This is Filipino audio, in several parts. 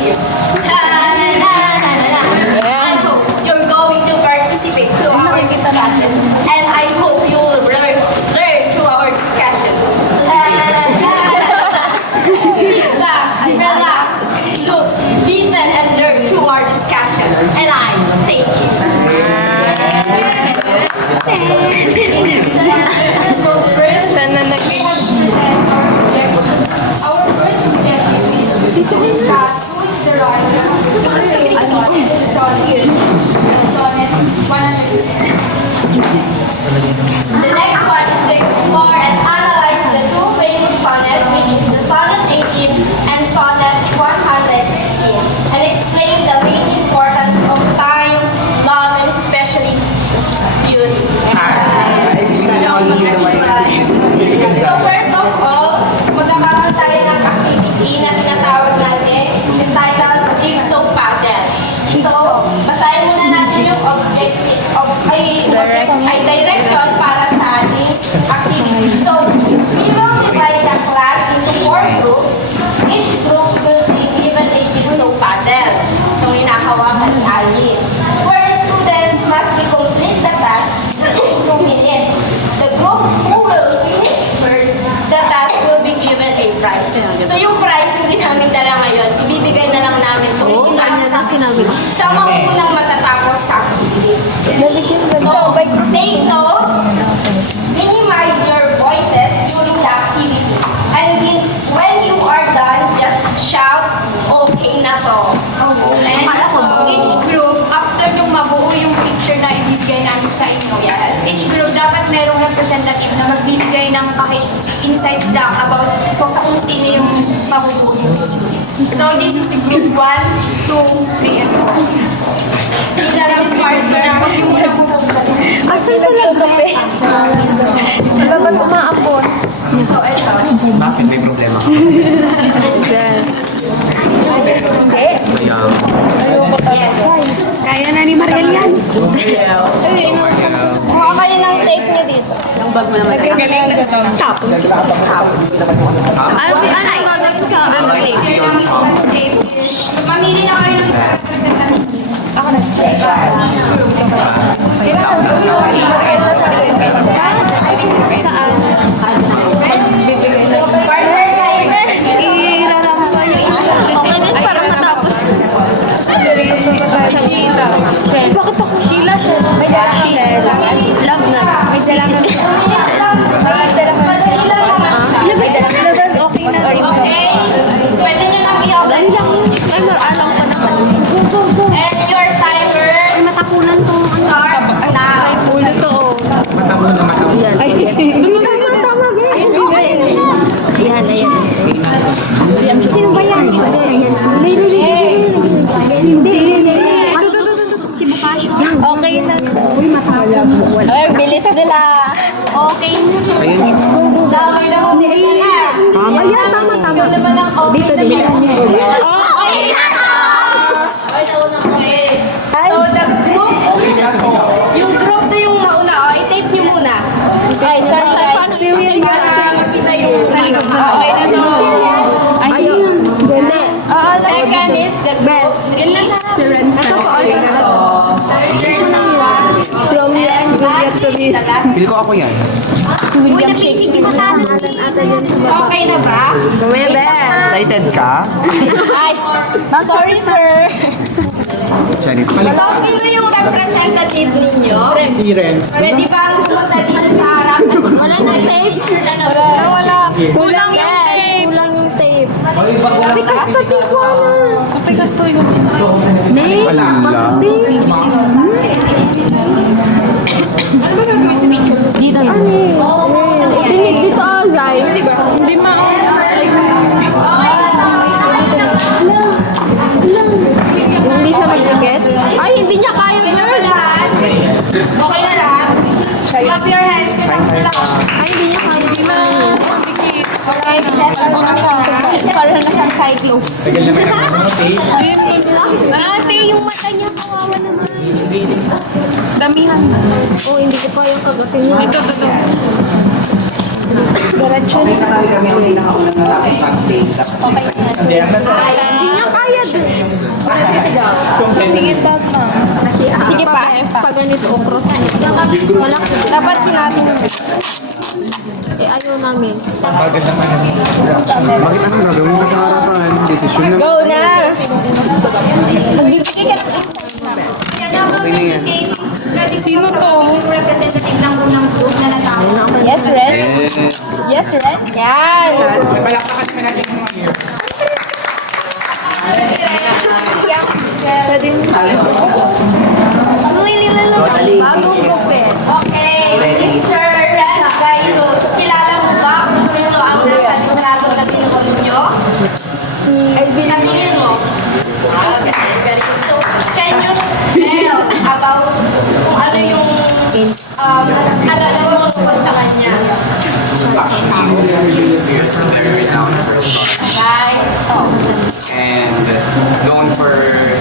Year. I hope you're going to participate to our discussion, and I hope you'll learn through our discussion. Sit back, relax, look, listen, and learn through our discussion. And I thank you. So first, we have to present our objective. Our first objective is to discuss who is the writer of the sonnet 160. The next one is to explore and analyze the two famous sonnets, which is the Sonnet 18 and Sonnet 116, and explain the main importance of time, love, and especially beauty. So first of all, magkakaroon tayo ng activity na tinatawag natin entitled Jigsaw Puzzle. So, basahin muna natin yung objective ay direction para sa ating activity. So, we will divide the class into 4 groups. Each group will be given a jigsaw puzzle. Itong inahawakan ni Ali. Where students must be complete the task in 2 minutes. The group who will finish first, the task will be given a prize. So yung prize hindi namin dala ngayon, ibibigay na lang namin kung sa maunang matatapos sa activity. So, take note, minimize your voices during the activity. And when you are done, just shout, okay na to. And each group, after nung mabuo yung picture na ibibigay namin sa inyo, each group dapat merong representative na magbibigay ng kahit insights lang about sa kung sino yung mabubuo yung So this is group 1, 2, 3, and 4. Hindi na lang smart ko na yung muna po Asan sa lang kape? Dapat umaapon. So ito. Bakit may problema ka? Yes. Yes. Kaya na ni Mariel yan. Kuha kayo ng tape niyo dito. Ang bag mo naman. Tapon. Mamili na kayo ng representative. Ako na-check. Saan? Partner Irarapa yung okay din para matapos. Sa Sheila. Bakit ako Sheila? May love na. May salamat. Okay na. Okay. Pwede nyo nang i-open. Ay, maralang pa naman. And your timer Ay, matakunan to. starts now. Ulo to. Matamu na matamu. Ay, tama, girl. Ayan, ayan. Sino ba yan? Hindi. Okay na. Uy, makakala mo. Ay, bilis nila. Okay na. Ayun. Laway na mo. Ayan, tama. Dito. Okay. So, the group, yung group na yung mauna, i-tape nyo muna. Ay, sorry guys. Kita yung talikod na. Okay na no. Ayun. Hindi. Second is the group. Ito po, And lastly, the last. Feel ko ako yan. William Shakespeare. Okay na ba? Excited ka? Ay, sorry sir. Chinese. So, sino yung representative ninyo? Si Renz. Pwede ba pumunta dito sa harap? Wala na tape. Wala. Kulang yung tape. Kulang yung tape. Pikas to Tijuana. Pikas to yung... Name? Wala. Ano ba gagawin sa picture? Dito na. Dito Azay. Hindi Hindi siya mag-ticket? Ay, hindi niya kaya yun. Okay na lahat? Clap your hands. Clap na lahat. Ay, hindi niya kaya. Hindi mo mag-tikip. Okay, settle mo na siya. Para na siyang cyclone. Tagal naman ako. Ate, yung mata niya kawawa naman. Damihan. Oh, hindi ko pa yung kagatin niya. Ito. Diretso na. Okay. Hindi niya kaya dun. Sige pa. Pag ganito, cross. Malaki. Dapat natin Eh, ayaw namin. Bakit anong gagawin ka sa harapan? Desisyon na. Go na! Magbibigay ka ng Okay na yan. Sino to? Representative ng unang group na natapos. Yes, Red? Yes, Red? Yan! Bagong gupit. Okay, Mr. Red Gaidos, kilala mo ba kung sino ang nasa litrato na binuo ninyo? Sa tingin mo? Okay, very good. So, can you tell about kung ano yung alala mo tungkol sa kanya? He's a very renowned person Guys, and known for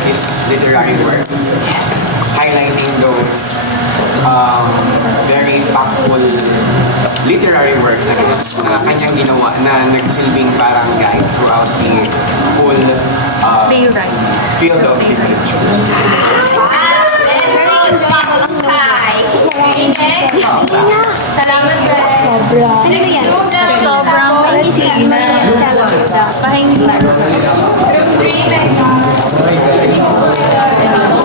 his literary works, highlighting those very impactful literary works na kanyang ginawa na nagsilbing parang guide throughout the whole field of literature. very good. Mahusay. Okay, next. Salamat, Red. Next group na Sobrang pahingi na. Group 3,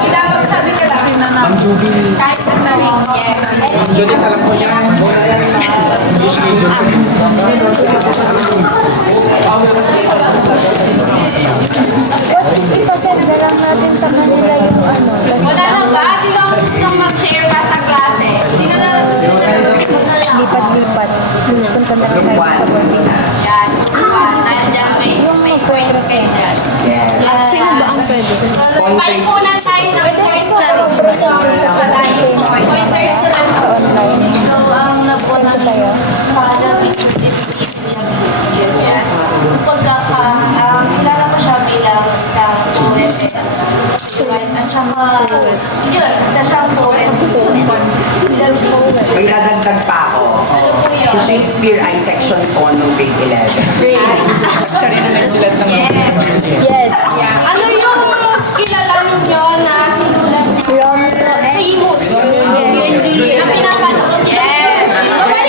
Kailangan magsabi ka lang. Ang Judy. Kahit ano. Yes. Judy, alam ko yan. Usually, Judy. Ipasend na lang natin sa kanila yung ano. Wala na ba? Sino ang gustong mag-share pa sa klase? Sino na? Lipat-lipat. Tapos punta na lang tayo sa boarding. Yan. Nandiyan may point kayo dyan. Sino ba ang pwede? Paipunan tayo ng points na sa tayo point. Pointers ko lang. Sa online. So, ang Send ko sa'yo. Yes. Kilala ko siya bilang isang poet. At saka, yun, isa siyang poet. May dadagdag pa ako. Ano po yun? Si Shakespeare ay section ko nung grade 11. Siya rin ang nagsulat ng Yes. Yes. Yeah. Ano yung kilala ninyo na sinulat niya? Famous. Ang pinapanood. Yes.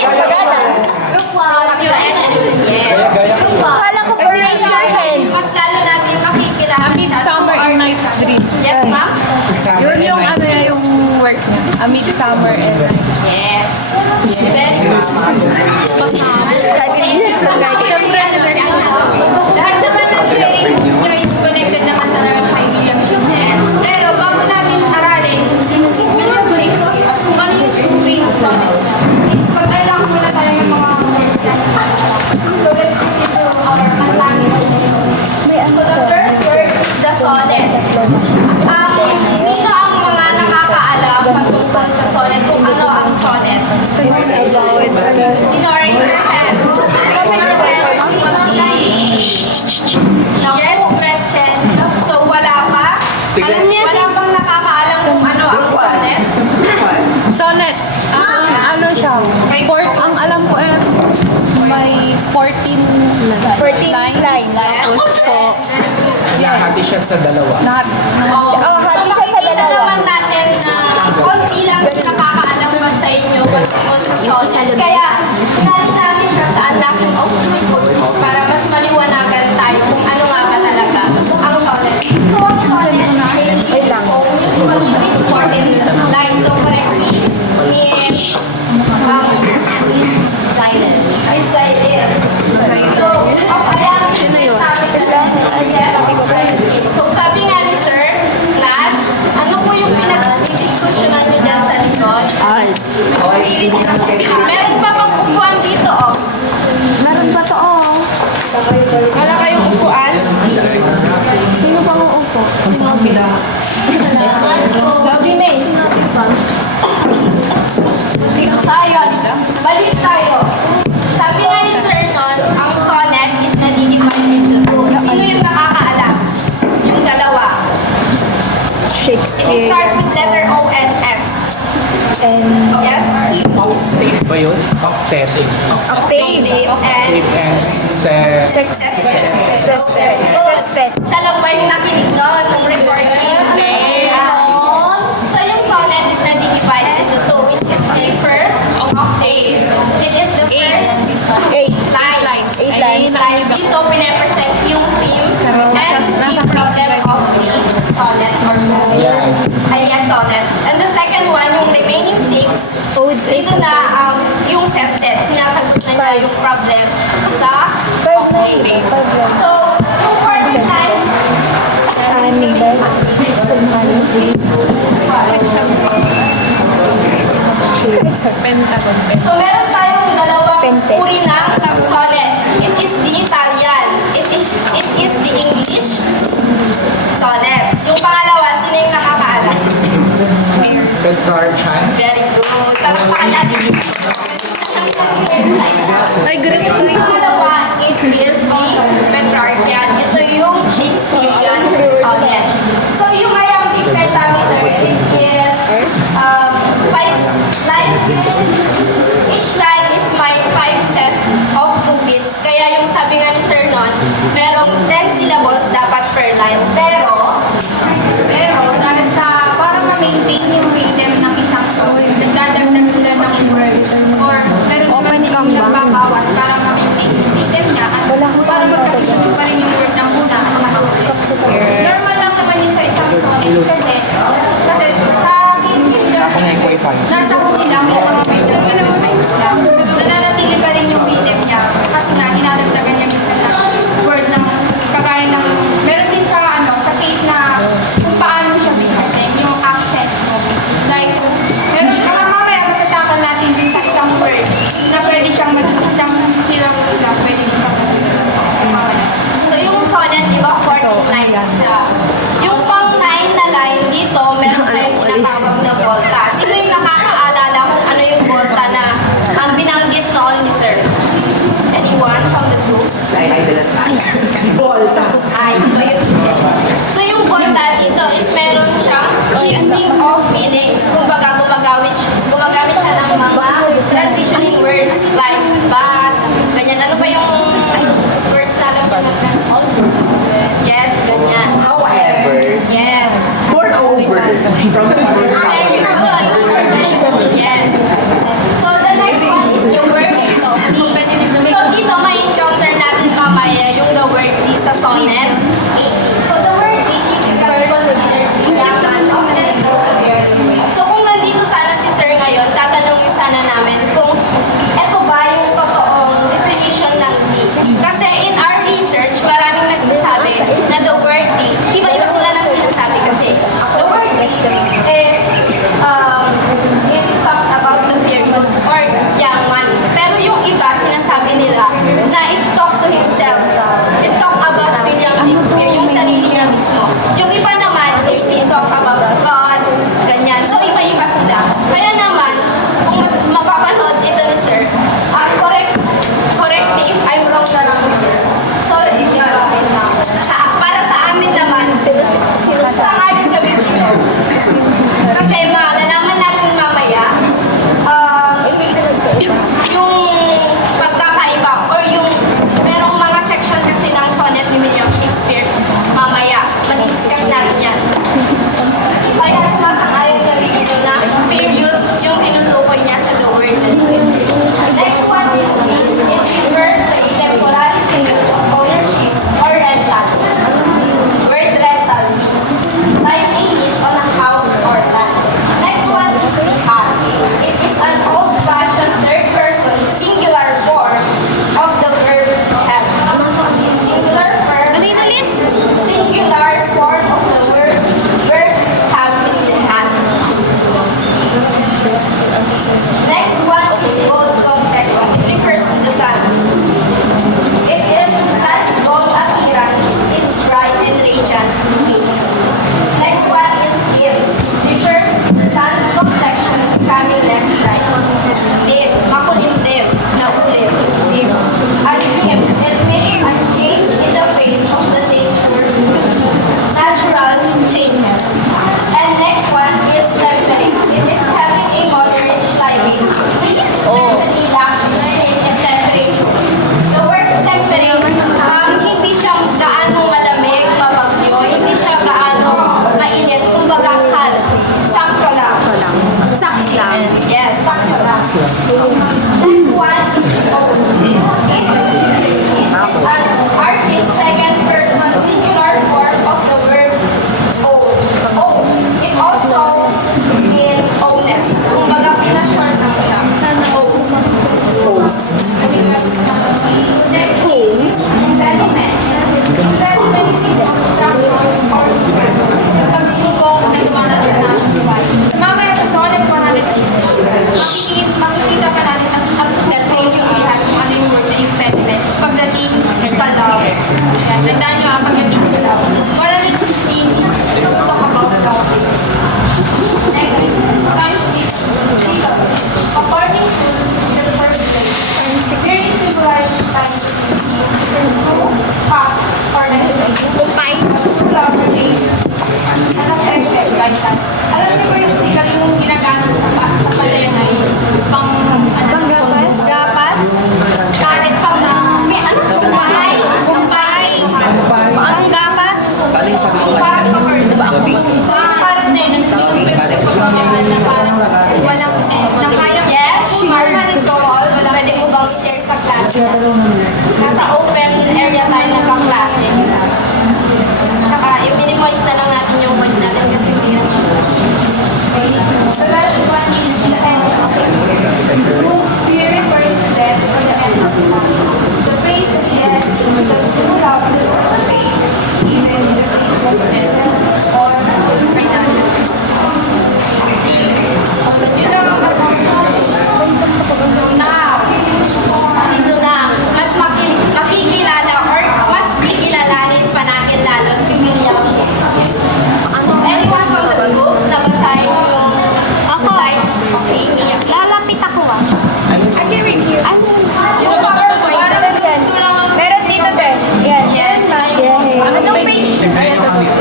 Pagatas. Yes. Kala ko pa raise your hand. Mas lalo natin makikilala. Midsummer and Night's Dream. Yes, ma'am? Yun yung ano yung work niya. A Midsummer and Night's Yes. Yes. Lahat naman ng trainings nyo is connected naman talaga kay William Shakespeare. Pero bago namin aralin kung sino si William Shakespeare at kung ano yung famous sonnets, is pag-alam muna tayo ng mga So let's continue our contact. So the first word is the sonnet. Sino ang mga nakakaalam patungkol sa sonnet kung ano ang sonnet? Sino raise your hand? Yes, Gretchen. So wala pa? Wala pang nakakaalam kung ano ang sonnet? Sonnet. Ano siya? Ang alam ko may 14 lines. Nahati siya sa dalawa. Hati siya sa dalawa. Naman natin na konti lang yung nakakaalam pa sa inyo patungkol sa sonnet. Kaya, sinali namin siya sa Unlocking Ultimate Goals para mas maliwanagan tayo kung ano nga ba talaga ang sonnet. So, ang sonnet is usually with 14 lines. So, correctly, is silent. So, So, sabi nga ni Sir, class, ano po yung pinag-discussionan niyo dyan sa likod? Meron pa pang upuan dito, oh. Meron pa to, oh. Wala kayong upuan? Sino pang uupo? Gabi May. Dito tayo. Balik tayo. Sabi nga ni Sir Ton, ang sonnet is nadi-divide into two. Sino yung nakakaalam? Yung dalawa. It start with letter O and S. Yes? Octave ba yun? Octet. Octave. And And sextet. Siya lang ba yung nakinig doon ng recording? muna, yung sestet, sinasagot na niya yung problem sa okay. So, yung 40 times, so meron tayong dalawang uri ng solid. It is the Italian. It is the English solid. Yung pangalawa, sino yung nakakaalam? Petrarchan. Very good. Palakpakan natin. Ay, great. Yung pangalawa, it is the Petrarchan. Ito yung Shakespearean sonnet. So yung iambic pentameter, it is 5 lines. Each line is my 5 set of 2 beats. Kaya yung sabi nga ni Sir Non, merong 10 syllables dapat per line. Pero dahil sa, para ma-maintain yung rhythm ng isang song, nagdadagdag sila ng words. Or meron naman din yung nagbabawas para ma-maintain yung rhythm niya. At para magkakita pa rin yung word ng una at makahuli. Normal lang naman yun sa isang sonnet kasi sa case nasa huli lang yung mga may dalawang lines lang. Nananatili pa rin yung rhythm niya. Kasi na, dinadagdagan niya minsan na word ng kagaya ng, meron din sa sa case na kung paano siya bigkasin, yung accent mo. Like, meron mamaya matatakal natin din sa isang word na pwede siyang maging isang syllable lang, pwede din siyang So yung sonnet, di ba, 14 lines siya. Yung pang 9 na line dito, meron tayong tinatawag na volta. Sino yung nakakaalala kung ano yung volta na ang binanggit noon ni Sir? Anyone from the group? Sa idol na Ay, ito yun. So yung volta dito is meron siyang shifting of feelings. Kumbaga, gumagamit siya ng mga transitioning words like but, ganyan. Ano ba yung words na alam ko ng transition? Yes, ganyan. However, Yes. moreover, from the first Very good. Yes. So the next one is yung word So dito may encounter natin mamaya yung the word D sa sonnet. So the word D, you can consider bilang So kung nandito sana si Sir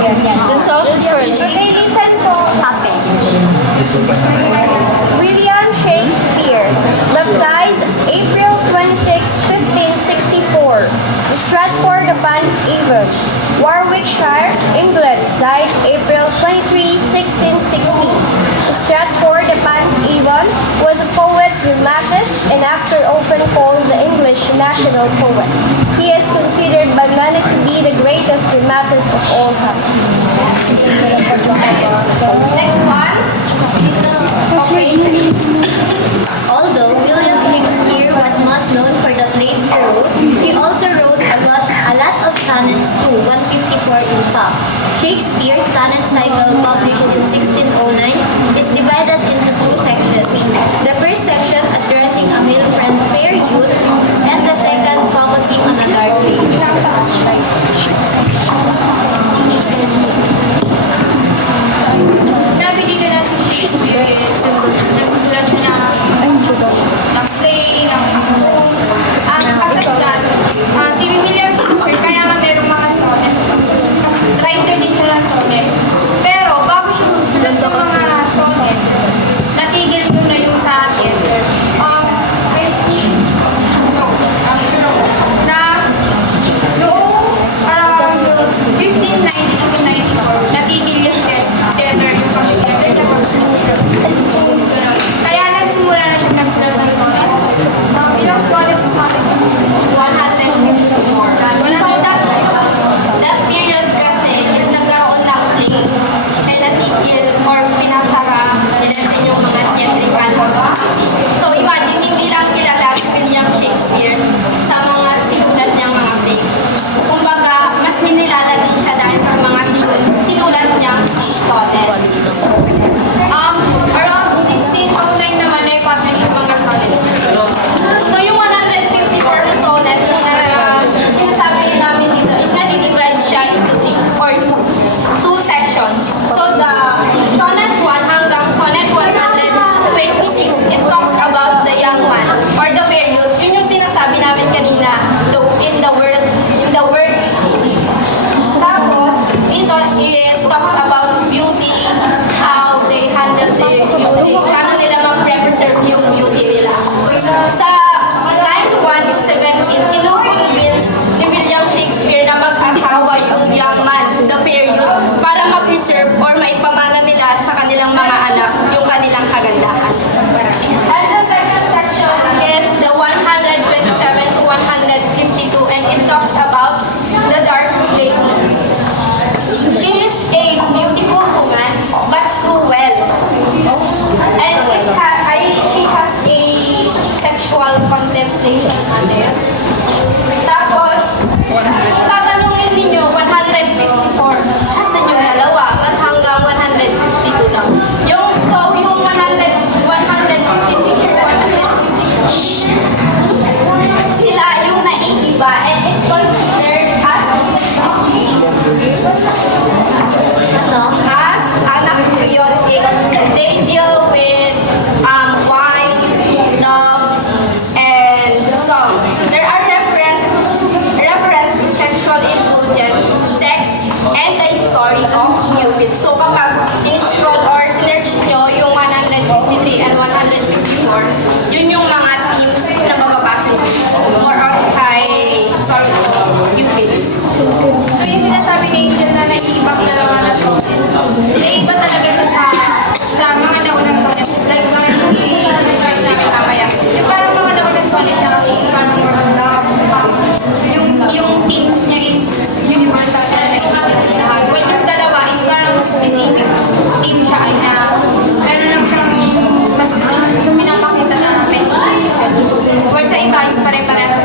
The song first. Okay, listen po. William Shakespeare. Baptized April 26, 1564. Stratford-upon-Avon, Warwickshire, England. Died April 23, 1660. Stratford-upon-Avon was a poet, dramatist, and actor often called the English national poet. He is considered by many to be the greatest dramatist of all time. Next one. Okay, please. Although William Shakespeare was most known for the plays he wrote, he also wrote a lot of sonnets too, 154 in fact. Shakespeare's sonnet cycle, published in 1609, is divided into two sections. The first section addressing a male friend, fair youth, and the second focusing on a dark lady. Sabi dito na si Shakespeare, nagsusulat siya ng play, ng poems. Ang kasagutan, si William Shakespeare, kaya nga merong mga sonnet. Writer din siya ng sonnet. Pero bago siya magsulat ng mga sonnet, natigil muna yung sa theater. Na noong 1592 to 94, natigil yung theater, yung pag-theater niya kaya nagsimula na siya nagsulat ng sonnets. Ilang sonnets natin? 154. So that period kasi is nagkaroon ng play kaya natigil or pinasara nila sa yung mga theatrical activity. So imagine, hindi lang kilala si William Shakespeare sa mga sinulat niyang mga play. Kumbaga, mas kinilala din siya dahil sa mga sinulat niyang sonnet. Around 1609 naman na i-publish yung mga sonnets. So yung 154 na sonnet na sinasabi namin dito is nadi-divide siya into 3 or 2 sections. So the sonnet 1 hanggang sonnet 126, it talks about the young man or the fair youth. Yun yung sinasabi namin kanina, in the word. Tapos, it talks about beauty, how they handle their beauty, paano nila ma-preserve yung beauty nila. Sa line 1 to 17, kinukonvince ni William Shakespeare na mag-asawa yung young man, the fair youth, para ma-preserve or maipamana nila sa kanilang mga anak yung kanilang kagandahan. And the second section is the 127 to 152, and it talks about the dark lady. She is a beautiful woman, but cruel. And she has a sexual contemplation on there. Tapos, kung tatanungin ninyo, 154, asan yung dalawa? Ba't hanggang 152 lang? Yung 152 sila yung naiiba, and it considered as anacreontics. They deal with wine, love, and song. There are reference to sexual indulgence, sex, and the story of Cupid. So kapag in-scroll or sinerch nyo yung 153 and 154, yun yung mga themes na mababasa nyo. More on kay story of Cupids. So yung sinasabi ni Angel na naiibang dalawa na sonnet, naiiba talaga siya sa mga naunang sonnet. Like mga i-advise namin mamaya. Yung parang mga naunang sonnet na kasi is parang more love. Yung themes niya is universal na naiintindihan lahat. When yung dalawa is parang specific theme siya ay na meron lang siyang mas luminang pakita na natin. While sa iba is pare-parehas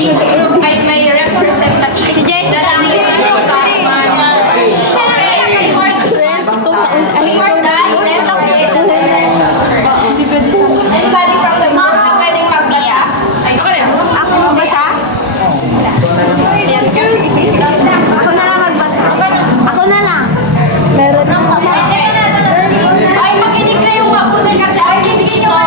each group ay may representative. Si Jess, Anybody from the group na pwedeng magbasa? Ako magbasa? Ako na lang magbasa. Ako na lang. Meron ako. Ay, makinig kayong mabuti kasi ang bibigyan ko.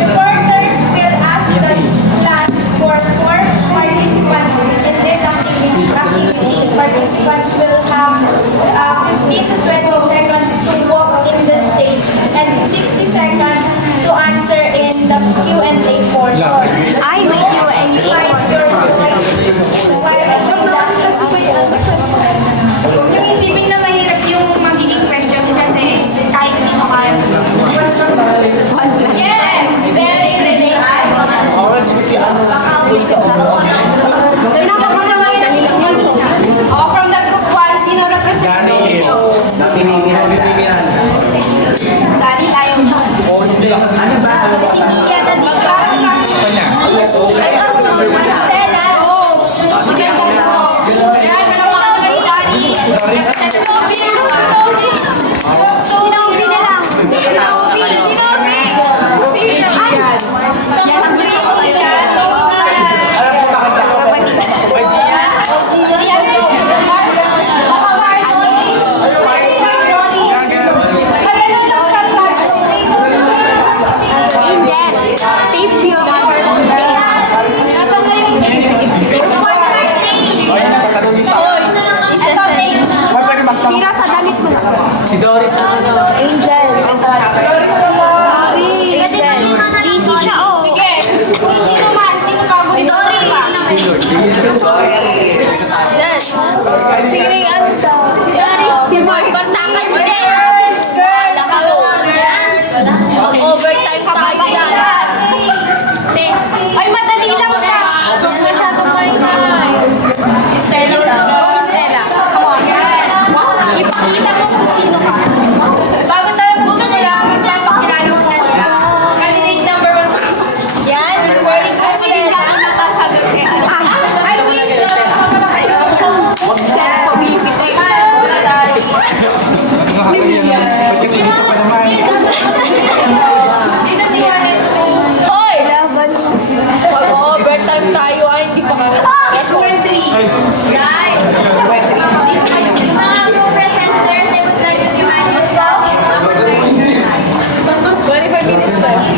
Reporters will ask the class for 4 participants in this activity. Participants will have 15 to 20 seconds to walk in the stage and 60 seconds to answer in the Q&A portion. Ay, may Q&A. Find your voice while doing that. Huwag niyong isipin na mahirap yung magiging questions kasi kahit sino kaya. Yes! Very related. Oh, from the group 1, sino representative nyo? Dali ayaw mo. Si Mia na dito. Magkaroon ka. Stella, oh. Maganda mo. Yan, malawakan kay Dani. Sinobi, Sinobi. Sinobi na lang. Sinobi. Sinobi. Ay! Yan ang gusto ko sa'yo. Yan, oo nga. Yan, go. Mga Mardolis. Mardolis. Kaya lang siya sa Angel, tape yung Nasaan na yung Tira sa damit mo lang. Si Doris ano? Angel. Sorry. Angel. Easy siya, oh. Sige. Kung sino man, sino pa gusto pa? Sige, ano daw? Si Mark. Bartakan mo din. Girls, mag-overtime tayo yan. Ay, madali lang siya. Masyadong nice. Si Stella daw. Oh, si Stella. Come on, yan. Ipakita mo kung sino ka. Bago tayo magsimula, magpapakilala mo na siya. Candidate number 1. Yan, recording for Stella. Ay, wait. Siya na pabibitay. Dito si Janet 2. Hoy! Mag-overtime tayo ay hindi pa kami. Record 3. Guys! Yung mga co-presenters, I would like to remind you about 25 minutes left.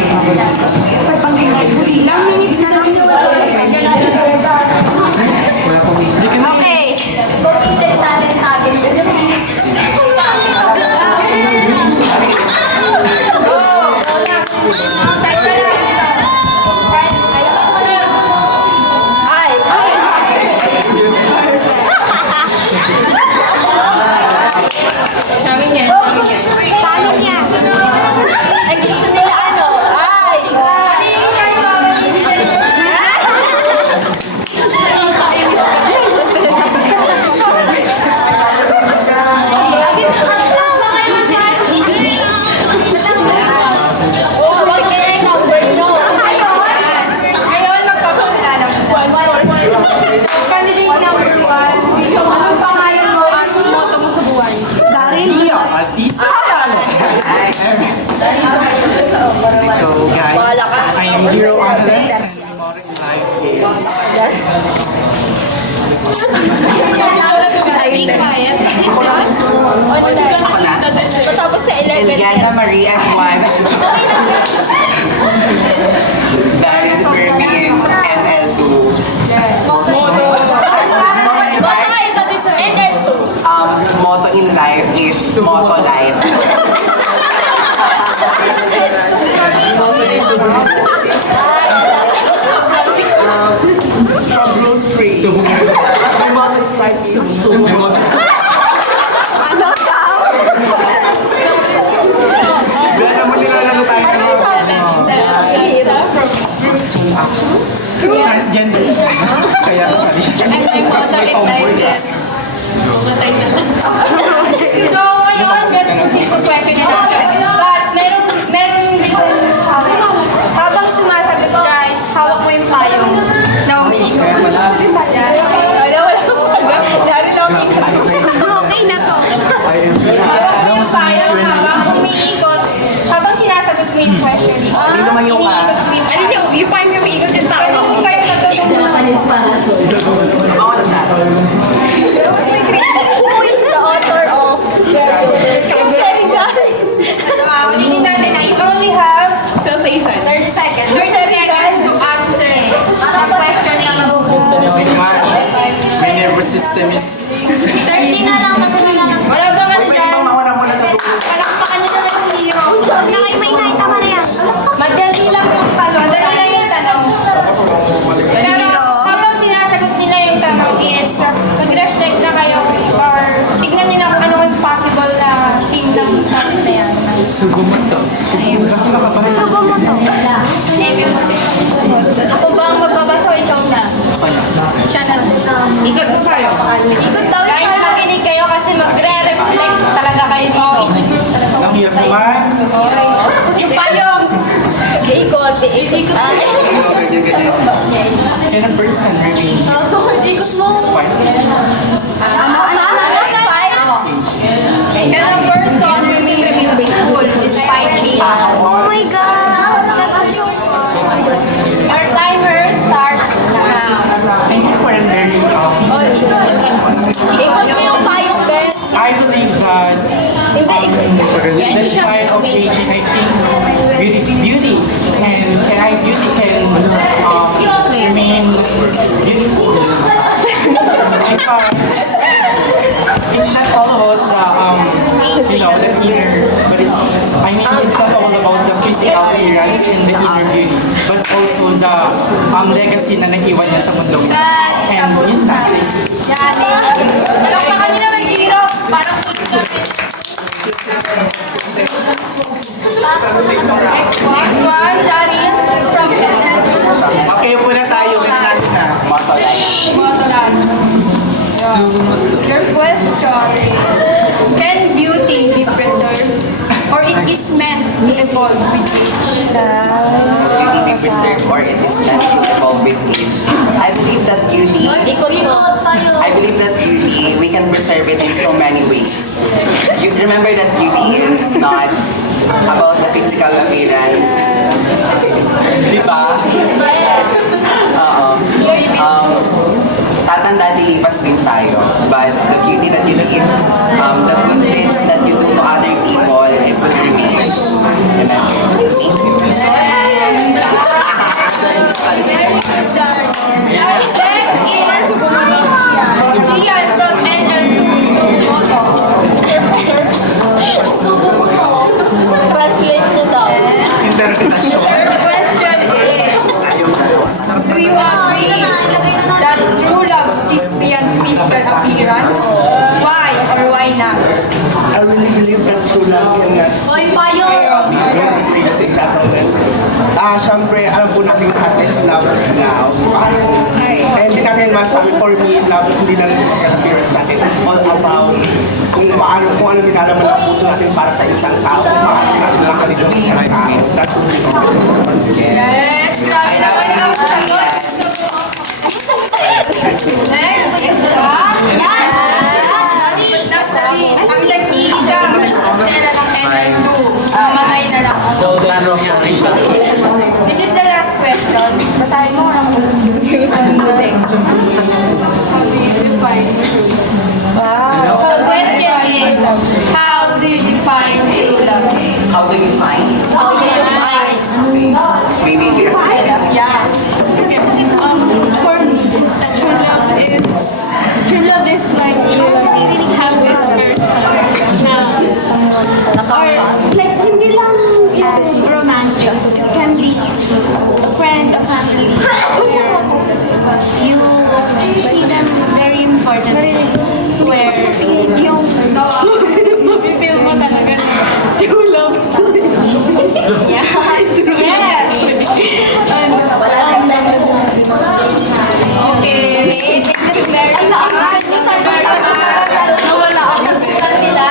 Ilang minutes na lang sila. Okay. committed talent natin. Paano niya? Ay, gusto nila ano? Ay! Oh, okay, number no. Ngayon, magpapakilala mo na. Candidate number 1. Anong pangalan mo at motto mo sa buhay? Darin? So guys, I am Hero Alex and my motto in life is Matapos sa 11. Eliana Marie F1. Darius Bernie ML2. Motto in life is Motto Life. From Road 3. So, my motto is life is my motto is Ano daw? Wala mo nilalaro tayo transgender. Kaya that's my tomboy. So, ngayon, let's proceed to question and answer. But, meron din habang sumasagot, guys, hawak mo yung payong. Sugo mo to. Amy mo. Ako ba ang magbabasa o ikaw na? Siya na. Ikot mo tayo. Ikot daw. Guys, makinig kayo kasi magre-reflect talaga kayo dito. Ang hirap naman. Payong! Ikot. Can a person really Ikot mo. fight? Can a person remain beautiful despite being Oh my God! Your timer starts now. Thank you for learning. Ikot mo yung payong, best. I believe that despite of aging, I think beauty can remain beautiful. Because it's not all about the inner, but it's not all about the physical appearance and the inner beauty, but also the legacy na naiwan niya sa mundo. And yun na. Palakpakan niyo naman, Jiro. Parang tuloy namin. Next one, Darin. From Okay, po na tayo. Natin na. Motolan. Your question is, can beauty be preserved or it is meant to evolve with age? Beauty be preserved or it is meant to evolve with age. I believe that beauty, we can preserve it in so many ways. You remember that beauty is not about the physical appearance. Di ba? Oo. Tatanda dilipas din tayo. But the beauty that you give, the goodness that you do to other people, it will remain. Remember. Very good, Darin. Next is Gian from NL2 Sumoto. Translate to daw. Interpretasyon. Your question is, do you agree that true love sees beyond physical appearance? Why or why not? I really believe that true love can Hoy, payo! kasi gentlemen. Siyempre, alam po natin lahat is lovers now. And hindi natin masabi for me, love is hindi lang yung physical appearance natin. It's all about kung ano binalaman ng puso natin para sa isang tao. Kung paano natin makalito ng isang tao. That's what we Yes, grabe naman ang sagot. Next is ang nag-iisa sila ng NL2. Mamatay na lang. This is the last question. Basahin mo lang kung The question is, how do you define true love? How do you find? Maybe yes. Yes. For me, true love is when you really have this person na, or like hindi lang romantic, it can be a friend, a family, you see them very important, where yung mapipil mo talaga na true love. Yes. Okay. Thank you very much. Nawala ako sa sulat nila.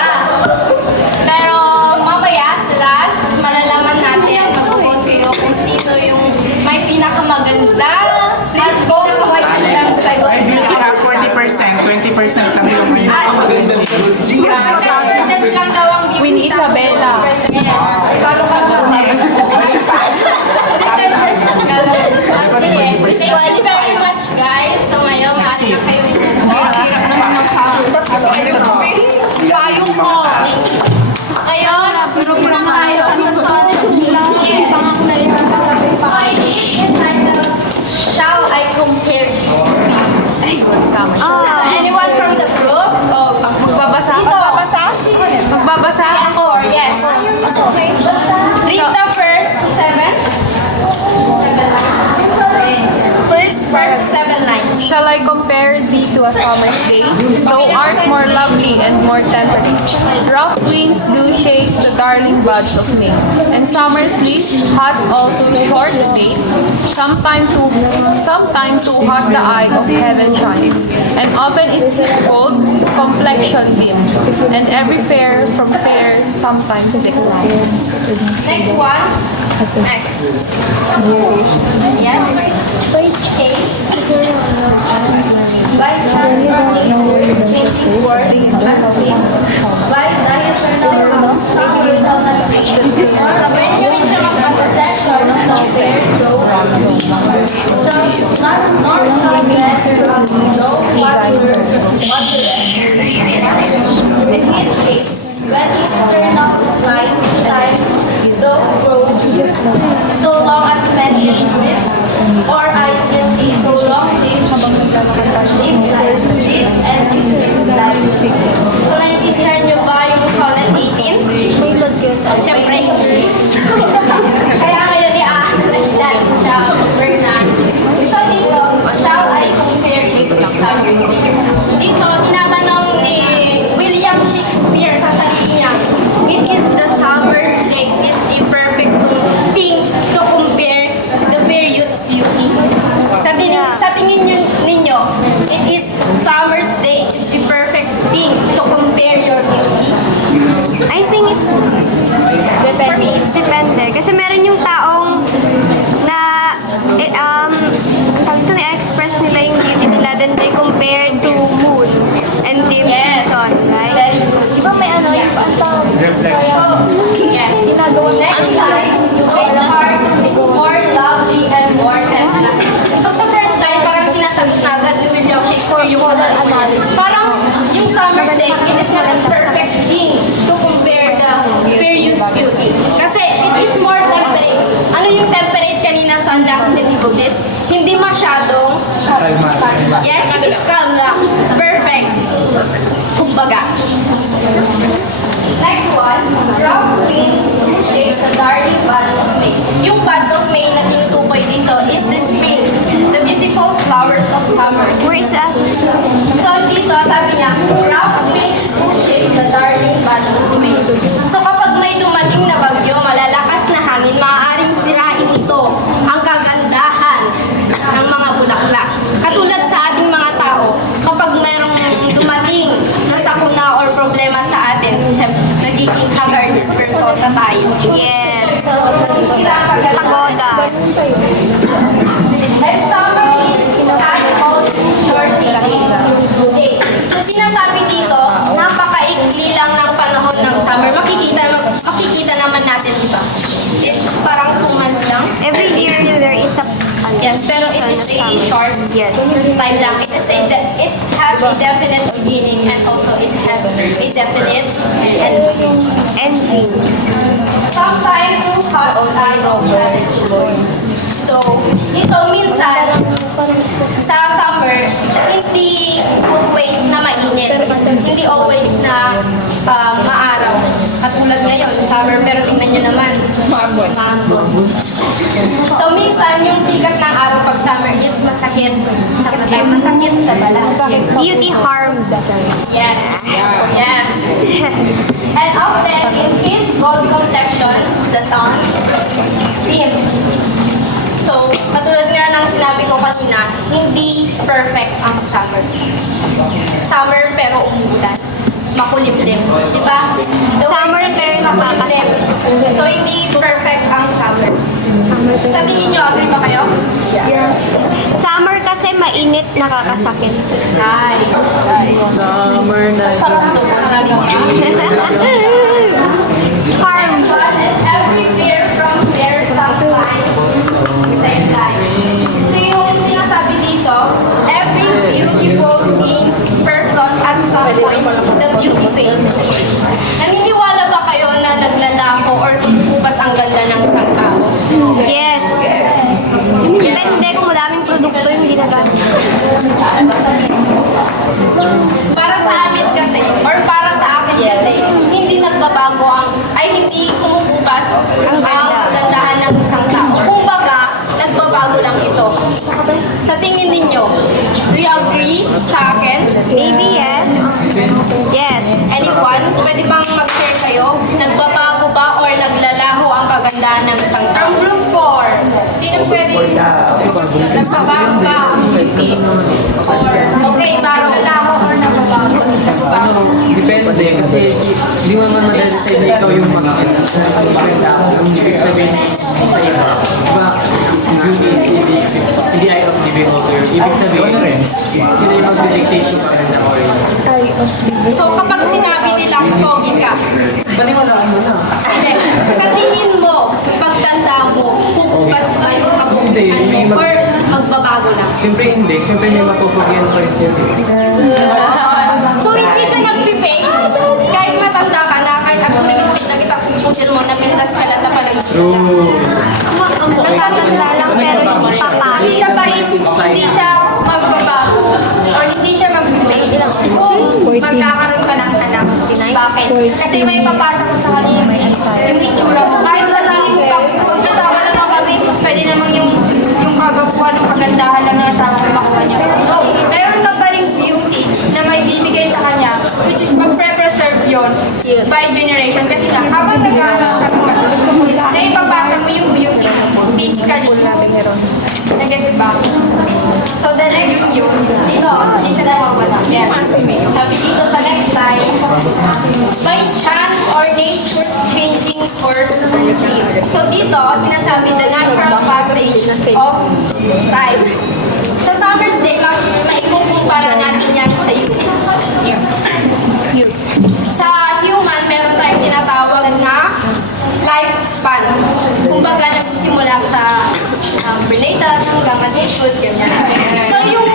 Pero mamaya, sa last, malalaman natin, mag-vote kayo kung sino yung may pinakamaganda. Please vote kung may magandang sagot. I believe na 40%, 20% lang yung may magandang good. 10% lang daw ang beauty. Queen Isabella. Yes. 10% ka lang. Sige. Thank you very much, guys. So ngayon, maaari na kayo. Payong mo. Ngayon, tayo. Shall I compare you? Anyone from the group? Oh, Magbabasa? Dito. Magbabasa ako. Yes. Read the first to 7. First part to 7 lines. Shall I compare thee to to a summer's day, though art more lovely and more temperate. Rough winds do shake the darling buds of May, and summer's leaves hot also short the day, sometime too hot the eye of heaven shines, and often is his cold complexion dim, and every fair from fair sometimes declines. Next one. Next. Yes. Okay. By chance or changing words by dietary sabay niyo rin siya mag-assess or compare though not southwest though moderate. In his case, when his turn up flies sometimes though grows so long as many shrimp or ice can see so long live life this and this is life. So naintindihan niyo ba yung sonnet 18? Siyempre hindi. Kaya ngayon i-address natin siya Bernard. So dito, shall I compare it to summer's day? Dito, tinatanong ni William Shakespeare sa sarili niya, it is the summer's day is a perfect thing to compare the fair youth's beauty. Sa tingin ninyo, it is summer's day is the perfect thing to compare your beauty. I think it's for me, it's depende. Kasi meron yung taong na tawag ito na-express nila yung beauty nila, then they compare to moon and dim season, right? Very good. Di ba may ano, yung ang tawag? So, yes. Next line, with heart more lovely and more temperate. So sa first line, parang sinasagot na agad ni William Shakespeare yung analysis. Parang yung summer's day, it is not a perfect thing to compare the fair youth's beauty. Kasi it is more temperate. Ano yung temperate kanina sa Daffodils? Hindi masyadong, yes, it is calm lang. Perfect. Kumbaga. Next one, rough winds do shake the darling buds of May. Yung buds of May na tinutukoy dito is the spring, the beautiful flowers of summer. Where is that? So dito, sabi niya, rough winds do shake the darling buds of May. So kapag may dumating na bagyo, malalakas na hangin, maaaring sirain ito ang kagandahan ng mga bulaklak. Katulad sa ating mga tao, kapag mayroong dumating na sakuna or problema sa atin, nagiging haggard dispersosa tayo. Yes. Pagoda. Pagoda. Next summer is hot, cold, short day. So sinasabi dito, napakaikli lang ng panahon ng summer. Makikita naman natin, diba? Parang 2 months lang. Every year there is a Yes, pero it is a short Yes. time lang. It has a definite beginning and also it has a definite ending. ending. Sometime too hot time of So, ito minsan sa summer, hindi always na mainit. Hindi always na maaraw. Katulad ngayon, summer, pero tingnan nyo naman. Maambon. So, minsan yung sikat ng araw pag summer is masakit. Masakit sa balat. Beauty harms. Yes. Yes. And often, in his gold complexion, the sun, dim. So, katulad nga ng sinabi ko kanina, hindi perfect ang summer. Summer pero umuulan. Makulimlim. Diba? The Summer winter is pero makulimlim. So, hindi perfect ang summer. Sa tingin nyo, agree ba kayo? Yeah. Summer kasi mainit, nakakasakit. Ay. Summer na. Parang ito po talaga. Harm. And every fear from fear sometimes same life. So yung sinasabi dito, every beautiful in person at some point, the beauty fades. Naniniwala ba kayo na naglalako or bukas ang ganda ng isang tao? Yes. Depende kung madaming produkto yung ginagamit. Para sa akin kasi, or para sa akin kasi, hindi nagbabago hindi kumukupas ang kagandahan ng isang tao. Kumbaga, nagbabago lang ito. Sa tingin ninyo, do you agree sa akin Nagbabago ba ang beauty? Or Okay, bago wala ako or nagbabago? Nagbabago. Depende kasi hindi mo naman madadecide na ikaw yung maganda. Ang ibig sabihin sa iba. Diba, beauty is in the eye of the beholder. Ibig sabihin, sila yung mag-dictate yung maganda or So kapag sinabi nilang pogi ka, paniwalaan mo na. sa tingin mo, pagtanda mo, pupubas ba yung kapugian mo or magbabago lang? Siyempre hindi. Siyempre may mapupugyan pa rin sila. So hindi siya nag-fade kahit matanda ka na, kahit ako rin na kita pupudil mo, napintas ka lang na parang Nasatanda lang pero papangit. Isa pa is, hindi siya magbabago or hindi siya mag-fade kung magkakaroon ka ng anak. Bakit? Kasi may papasok ko sa kanila yung itsura mo. Kahit sabihin mo pa, mag-asawa naman kami, pwede naman yung kagabuhan ng kagandahan lang ng asawa mo makuha niya. No, meron ka pa rin beauty na may bibigay sa kanya, which is mag-preserve yun by generation. Kasi nga, habang nag-aaral ka na ipapasa mo yung beauty physically. Nag-gets ba? So the next dito, hindi siya nawawala. Yes. Sabi dito sa next slide, by chance or nature's changing course of time. So dito, sinasabi the natural passage of time. Sa Summer's Day, naikukumpara natin yan sa youth. Sa human, meron tayong tinatawag na lifespan. Kumbaga, nagsisimula sa prenatal hanggang adulthood, ganyan. So, yung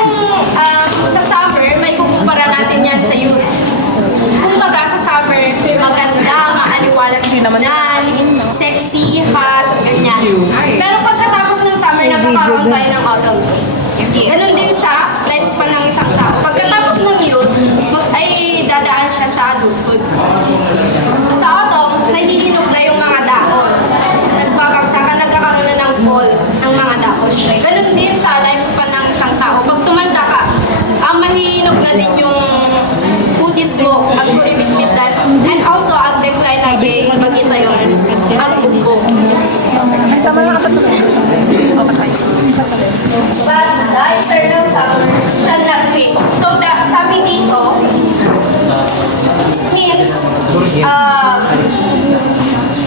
sa summer, may kukumpara natin yan sa youth. Kumbaga, sa summer, maganda, maaliwalas tignan, sexy, hot, ganyan. Pero pagkatapos ng summer, nagkakaroon tayo ng autumn. Ganon din sa lifespan ng isang tao. Pagkatapos ng youth, ay dadaan siya sa adulthood. Sa autumn, nahihinog na yung mga dahon. Nagbabagsakan, nagkakaroon na ng fall ng mga dahon. Ganon din sa lifespan ng isang tao. Pag tumanda ka, ang mahihinog na din yung kutis mo, ang kuribit-bitan, and also ang decline again, magkita yun, ang buko. But the eternal summer shall not fade. So, sabi dito, means,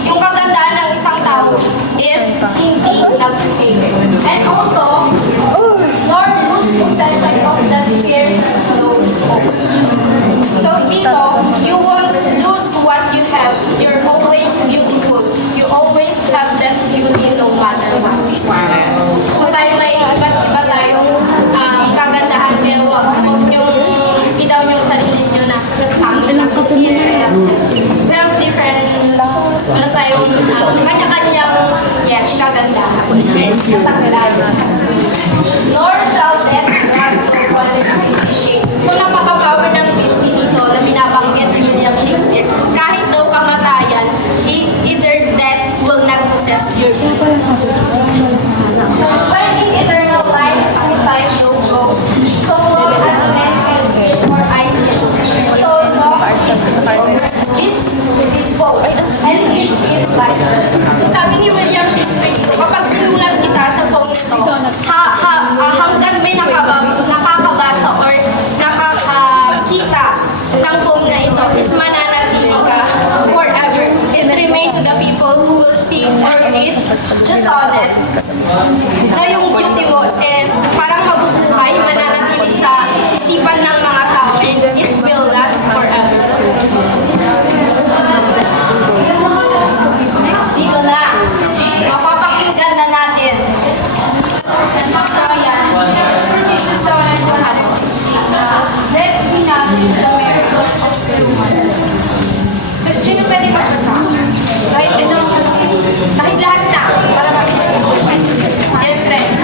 yung kagandahan ng isang tao is hindi nag-fade. And also, nor lose possession of the fear no hopes. So dito, you won't lose what you have. You're always beautiful. You always have that beauty no matter what. So tayo may iba't iba tayong kagandahan. Pero wag yung idaw yung sarili nyo na pangit lang. Yes. We have different, ano tayong, kanya-kanyang, yes, kagandahan. Thank you. Nor shall death grant no quality appreciate. So napaka-power ng beauty dito na binabanggit ni William Shakespeare. Kahit daw kamatayan, either death will not possess your beauty. When in eternal life, time no goes. So long as men can feel or eyes can see. So long is both. And this is life. So sabi ni William Shakespeare dito, kapag sinulat kita sa poem ito, hanggang may nakakabasa or nakakakita ng poem na ito is mananatili ka forever. It remains to the people who will see or read the sonnet na yung beauty mo is parang mabubuhay, mananatili sa isipan ng mga tao and it will last forever. Dito na, mapapakinggan na natin. So, ayan. Let's proceed to sonnet 160. Let me not the miracle of the woman. So, sino pwede magbasa? Kahit lahat na, para mabilis. Yes, friends.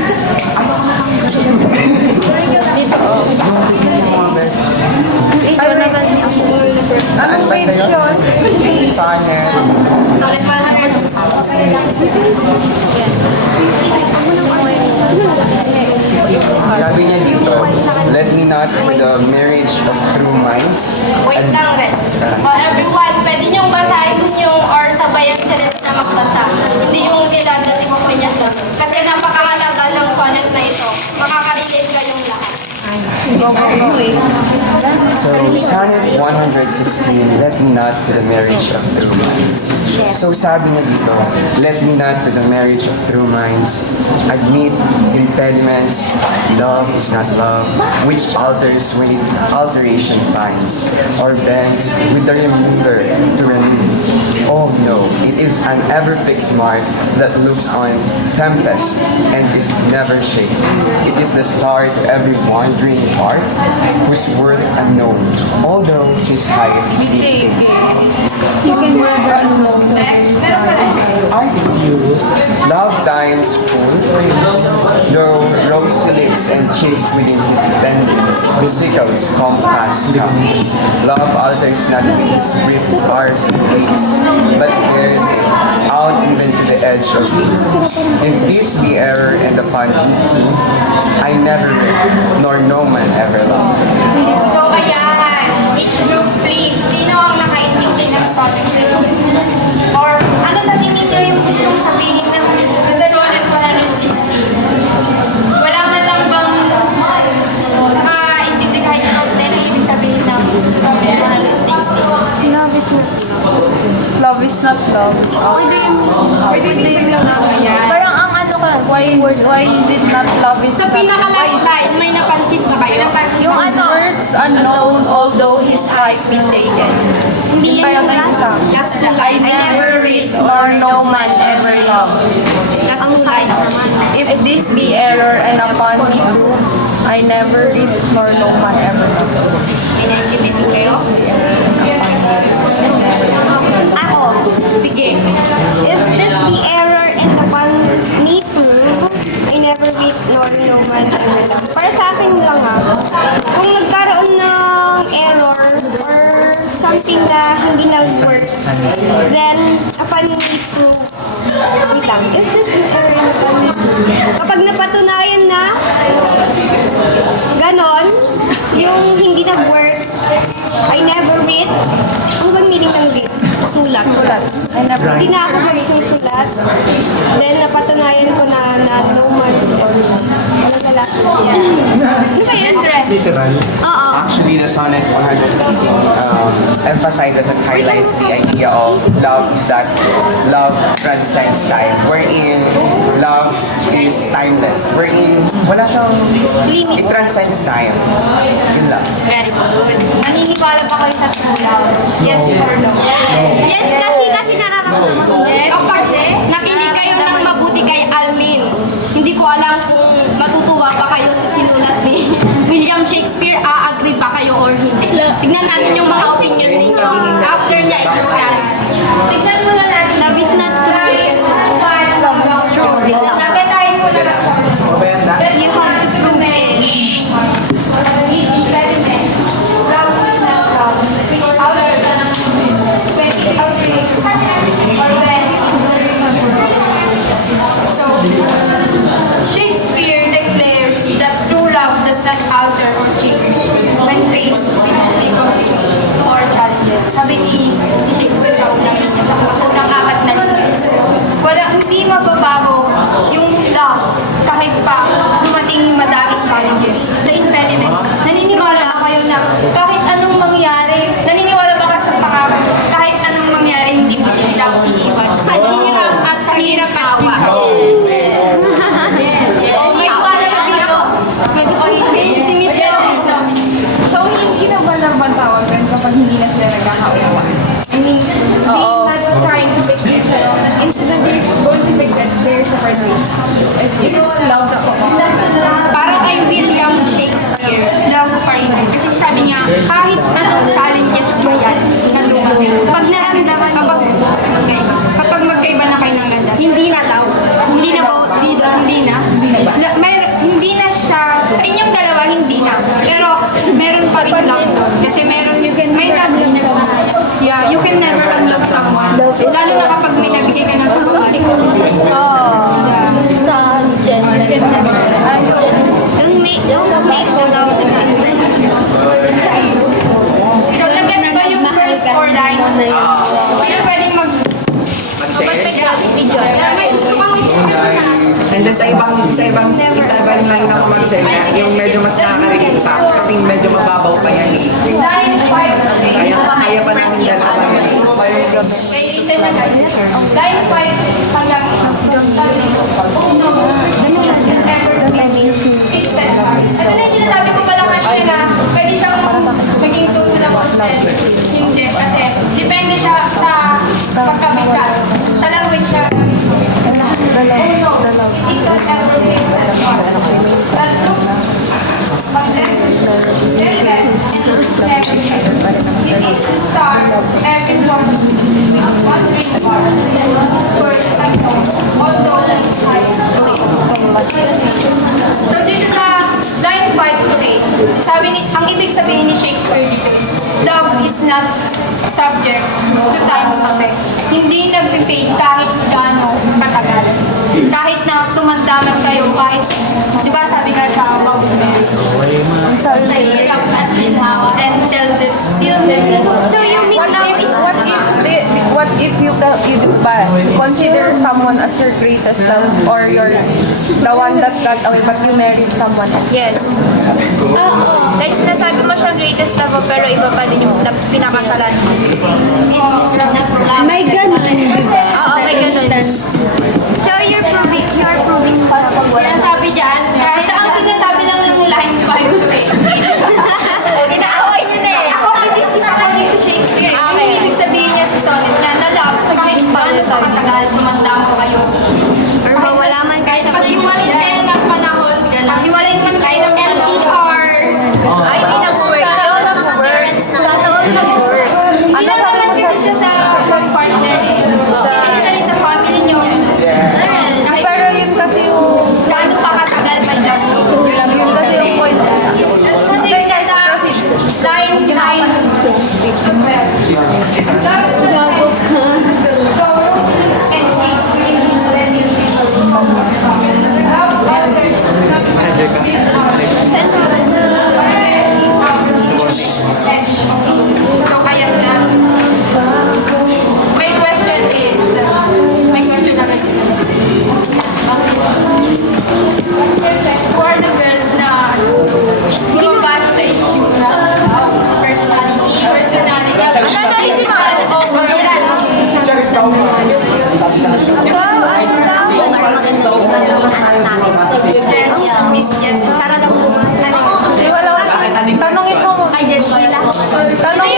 Saan ba yun? Sonnet. Sonnet 160. Sabi niya dito, let me not the marriage of true minds. Wait lang, Reds. Everyone, pwede niyong basahin yung or sabayan si Reds na magbasa. Hindi yung kailangan ko kanya. Kasi napakahalaga ng So, Sonnet 116, let me not to the marriage of true minds. So, sabi niya dito, let me not to the marriage of true minds. Admit impediments, love is not love, which alters when it alteration finds, or bends with the remover to remove. Oh no, it is an ever-fixed mark that looks on tempest and is never shaken. It is the star to every wandering heart, whose worth unknown, although his height be Love times full, though rosy lips and cheeks within his bending, vesicles compass come. Love alters not with his brief hours and weeks, but bears out even to the edge of me. If this be error and upon me, I never read, nor no man ever loved. So, ayan. Each group, please. Sino ang nakaintindi ng sonnet na ito? Or ano sa tingin niyo yung gustong sabihin ng sonnet 160? Wala man lang bang makaintindi kahit not din ang ibig sabihin ng sonnet 160? Love is not love. Pwede din lang na yan. Parang ang ano ka, why is it not love is Sa not pinaka-last line, may napansin ba kayo? yung ano, words unknown although his height be taken. Hindi Kaya yan yung tayo isa. last two I lines. never read nor no man ever loved. Last two lines. If this be error and upon me prove, I never read nor no man ever loved. May naiintindihan kayo? Ako, Sige. if this be error and upon me prove, I never read nor no man ever loved. Para sa akin lang kung nagkaroon ng error or something na hindi nag-work, then upon me prove, wait lang, if this be error and upon me prove, kapag napatunayan na, ganon, yung hindi nag-work, I never read, ano bang meaning ng read? Sulat. I never Hindi na ako magsusulat. Then, napatunayan ko na no man or ano pala. Ano ba yun? Literal. Oo. Actually, the sonnet 116 emphasizes and highlights the idea of love that love transcends time. Wherein love is timeless. Wherein wala siyang, it transcends time. Yun lang. Very good. Naniniwala ba kayo sa true love? Yes or no? Yes, kasi nararamdaman ko. Yes, Kapag kasi nakinig kayo ng mabuti kay Almin, hindi ko alam kung matutuwa ba kayo sa sinulat ni William Shakespeare, agree ba kayo or hindi. Tignan natin yung mga opinion ninyo after niya i-discuss. tignan mo na natin. Love is not true. Love is true. Nabasahin ko na lang. That you have to prove it. With impediment. Love is not love. Which outer when it outweighs or when so Shakespeare declares that true love does not alter or change when faced with difficulties or challenges. Sabi ni Shakespeare sa unang linya, sa unang apat na linyas, hindi mababago yung love kahit pa dumating yung madaming challenges. The impediments. Naniniwala ba kayo na kahit anong mangyari, naniniwala ba kayo sa pangako, kahit anong mangyari, hindi mo nila iiwan. Sa hirap at sa hirap tawa. Oh, may wala kayo. May gusto sabihin si Miss Elvis. So, hindi na ba nagbantawagan kapag hindi na sila nagkakaunawaan? I mean, being not trying to fix it, pero instead they're going to fix it, they're separate ways. It's love na po. Parang kay William Shakespeare, love pa rin. Kasi sabi niya, kahit anong challenges mo yan, nandun ka rin. Pag naramdaman, kapag magkaiba na kayo ng ganda, hindi na daw. Hindi na ba? Hindi na. Hindi na siya, sa inyong dalawa, hindi na. Pero, meron pa rin love doon. Kasi meron, may love doon. Yeah, you can never unlove someone. Lalo na kapag may nabigay ka ng pagmamahal. Yeah. Don't make the love dependent. So, nag-gets ko yung first 4 lines. Sino pwedeng Mag-share? May gusto kang i-share. then sa ibang line ako mag-share na, yung medyo mas nakakarinig pa. Kasi medyo mababaw pa yan eh. Line 5. Kaya pa namin dalawa. Wait, isa na guys. Line 5 hanggang uno. Ito na yung sinasabi ko pala kanina na pwede siyang maging tuto na constant. Hindi. Kasi depende siya sa pagkabigkas. Sa language siya. Uno. It is not ever based that looks relevant and it's never. It is to start everyone with one green bar and one words unknown, although it's high. So dito sa line 5 to 8, sabi ni, ang ibig sabihin ni Shakespeare dito is, love is not subject to time's effect. Hindi nag-fade kahit gaano katagal. Kahit na tumanda man kayo, kahit, di ba sabi nga sa Vows Marriage, say love at ginhawa and till the So you mean love is What if you consider someone as your greatest love or the one that got away but you married someone else? Yes. Like sinasabi mo siyang greatest love mo, pero iba pa din yung pinakasalan mo. may ganun? Oo, may ganun. So you're proving sinasabi dyan, kahit ang sinasabi lang ng line 5 to 8. Inaaway niyo na eh. Ako, this is according to Shakespeare. Yung ibig sabihin niya sa sonnet na love, kahit paano pa katagal, tumanda mo kayo. or mawala man Kahit pag-iwalay kayo ng panahon, pag-iwalay man kayo ng LDR. Ay, hindi na po work. Hindi lang naman kasi siya sa partner. Hindi sa family niyo. Pero yun kasi yung Gaano pa katagal may just yun kasi yung point. That's kasi siya sa line 9 to 12. That's the line. Taurus and Ace in his wedding So kaya na. My question naman. Who are the girls na bumabasa sa itsura? Personality, o appearance? Yes, Miss Jess. Tanungin mo muna. Tanungin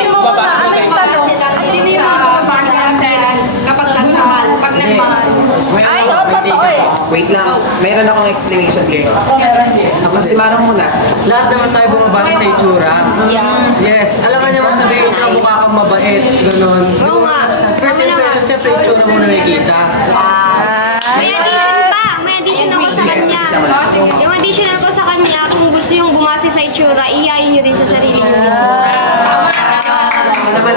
mo muna. Ano yung tanong? Sino yung bumabasa sa appearance kapag nagmahal? Pag nagmahal? Ay, totoo eh. Wait lang, meron akong explanation dito. Si Marong muna. Lahat naman tayo bumabasa sa itsura. Yes. Alam ka niya mas sabihin na mukha kang mabait, gano'n. Oo nga. First impression, siyempre itsura muna nakikita. May addition ako sa kanya. Yung additional ko sa kanya, kung gusto yung bumase sa itsura, iyayin nyo din sa sarili nyo itsura. Ako naman,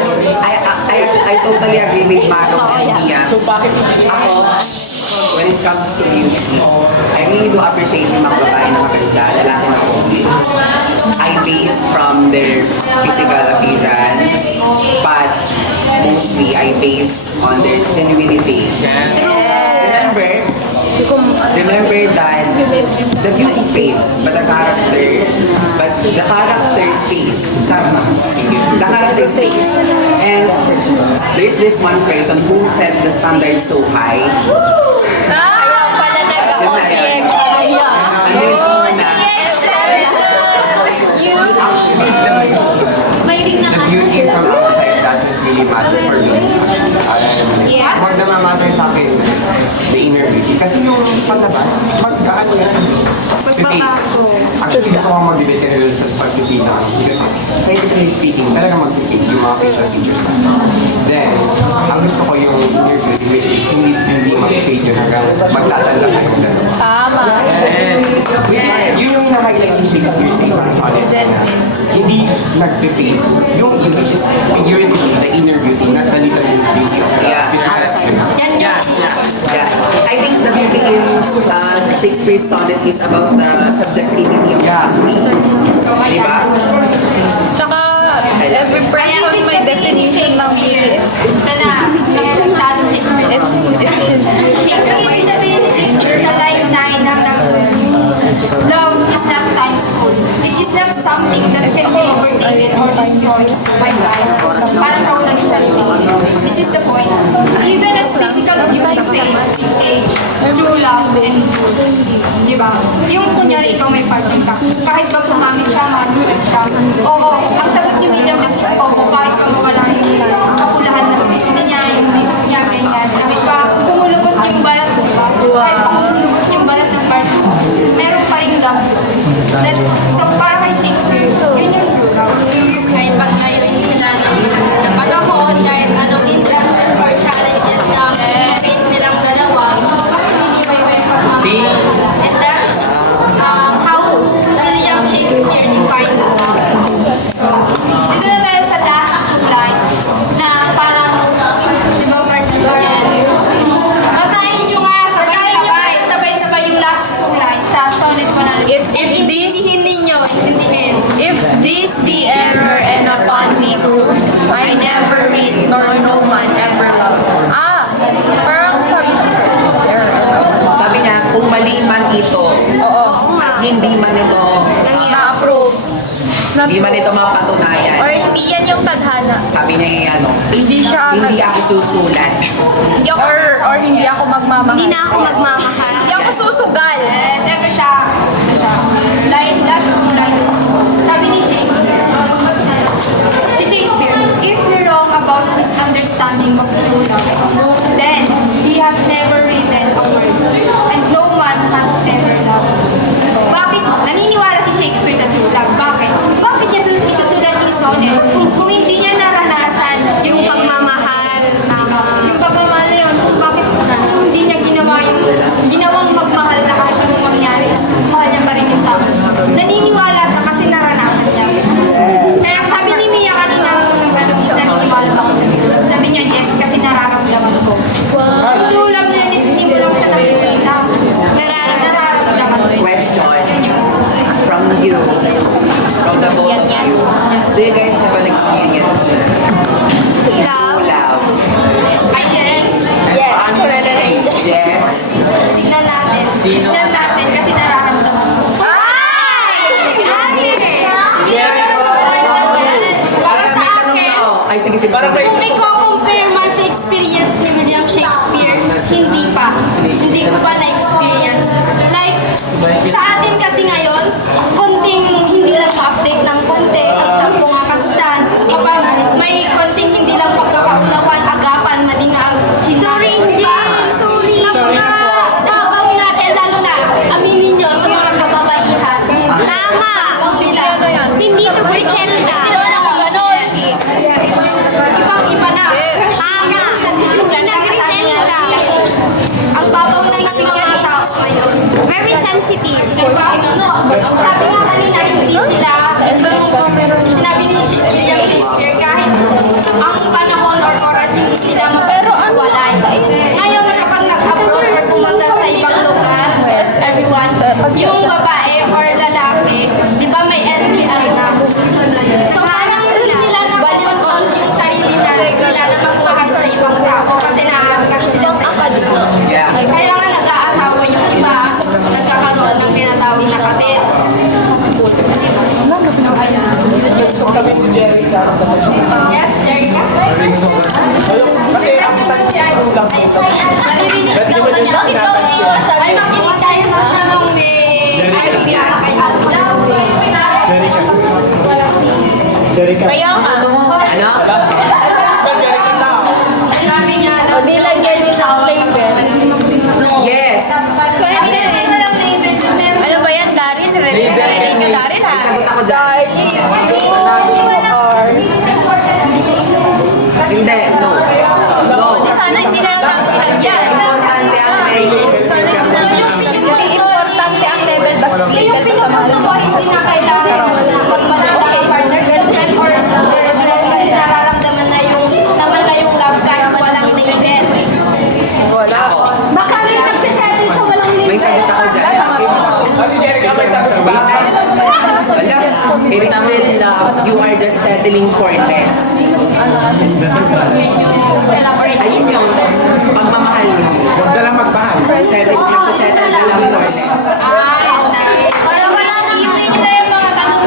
I totally agree with Marong and Mia. So bakit hindi Ako, when it comes to beauty, I really do appreciate yung mga babae na maganda, lalaki na pogi. I base from their physical appearance, but mostly I base on their genuinity. Remember that the beauty fades, but the character stays. The character stays. And there's this one person who set the standard so high. Kaya pala nag-object. Ano yung una? The beauty from outside doesn't really matter for me. More na matter sa akin, the inner beauty. Kasi yung paglabas, mag-ano yan. Actually, gusto ko mag-debate ka nila sa pag-pipita. Because scientifically speaking, talaga mag-pipita yung mga facial features na. Then, ang gusto ko yung inner beauty, which is hindi mag-fade yun hanggang magtatala kayo. Tama. Yes. Which is, yun yung na-highlight ni Shakespeare sa isang sonnet. Hindi nag-fade. Yung which is figuratively, the inner beauty, not the little beauty of the physical appearance. Yeah. I think the beauty in Shakespeare's sonnet is about the subjectivity of beauty. Diba? Tsaka, every person may definition ng beauty. If ibig sabihin ni Shakespeare sa line 9 na is not something that can be overtaken or destroyed by time. Parang sa una ni This is the point. Even as physical beauty fades with age, true love endures. Di ba? Yung kunyari ikaw may partner ka, kahit ba pumangit siya, mag-flex ka. Oo, ang sagot ni William X is opo, kahit pa mawala yung kapulahan ng pisngi niya, yung lips niya, ganyan. Kahit pa kumulubot yung balat, kahit pa kumulubot yung balat ng partner, meron pa rin love. So, para kay Shakespeare, yun yung true love. Kahit pag-ayuin sila ng matagal na panahon, kahit anong hindrances or challenges na face nilang dalawa, kasi hindi may pagmamahal. And that's how William Shakespeare defined love. So, dito na tayo sa last two lines na parang, di ba, partner? Yes. Basahin nyo nga, sabay-sabay yung last two lines sa sonnet 100. Intindihin ninyo, intindihin. If this be error and upon me prove, I never read nor no man ever loved. Parang sabi niya, Sabi niya, kung mali man ito, hindi man ito, na-approve. hindi man ito mapatunayan. Or hindi yan yung tadhana. Sabi niya Hindi siya hindi ako susulat. or hindi ako magmamahal. Hindi na ako magmamahal. Hindi ako susugal. Yes, ito siya. Last two lines. Sabi ni Shakespeare, si Shakespeare, if you're wrong about his understanding of true love, then he has never written a word, and no man has ever loved. Bakit? Naniniwala si Shakespeare sa true love. Bakit? Bakit niya isusulat yung sonnet? Kung hindi niya naranasan yung pagmamahal, yung pagmamahal na yun, kung bakit hindi niya ginawang magmahal na kahit anong mangyari, mahal niya pa rin yung tao. Naniniwala siya kasi naranasan niya. Kaya sabi ni Mia kanina nung naniniwala ba ako sa true love? Sabi niya, yes, kasi nararamdaman ko. Ang true love na yun is hindi mo lang siya nakikita. Nararamdaman ko. Question Yun yun. from you, from the both of you. Do you guys have an experience with Love? love? I guess. Yes. Yes. Tignan natin. Tignan natin kasi nararamdaman ko. Para sa May tanong siya, akin, Ay, sige, sige. kung i-compare man sa experience ni William Shakespeare, hindi pa. Hindi ko pa na-experience. Like, sa atin kasi ngayon, konting hindi lang ma-update ng konti, pagtampo nga kastan, kapag may konting hindi lang pagkakaunawan, agapan, madingag, sorry, hindi. Sorry. Napakabaw natin, lalo na, aminin nyo sa mga kababaihan. Tama. Hindi to presenta. Ibang-iba na. Tama. Ang babaw na ng mga tao ngayon. Very sensitive. Diba? Sabi nga kanina, hindi sila, sinabi ni William Shakespeare, kahit ang panahon or oras, hindi sila magpapawalay. Ngayon, kapag nag-abroad or pumunta sa ibang lugar, everyone, yung babae or lalaki, di ba may LDR na? So parang hindi nila nakontrol yung sarili na nila na magmahal sa ibang tao kasi naaangkas sila sa iba. Yeah. Kaya nga nag-aasawa yung iba, nagkakaroon ng tinatawag na kabit. Yes, Jerica? Kasi ang Ay, makinig tayo sa tanong ni Ivy kay Jerica. Ano? Sabi niya, Yes. Ano ba yan, Darin? Ready ka, Darin, ha? Sagot ako dyan. Hindi, no. No. Sana hindi na lang sinadyan. Importante ang label. Importante ang level, basta yung legal sa pinupunto ko, hindi na kailangan magpadala ang partner, girlfriend, or kasi nararamdaman na yung naman na yung love kahit walang label. Baka may nagsisettle sa walang label. May sagot ako dyan. Kasi Jerica, may sagot ba? Wala. It is with love, you are just settling for less. Ayun yung pagmamahal mo. Huwag na lang magmahal. Settle ka lang for less. Parang wala nang iwan na yung mga ganun.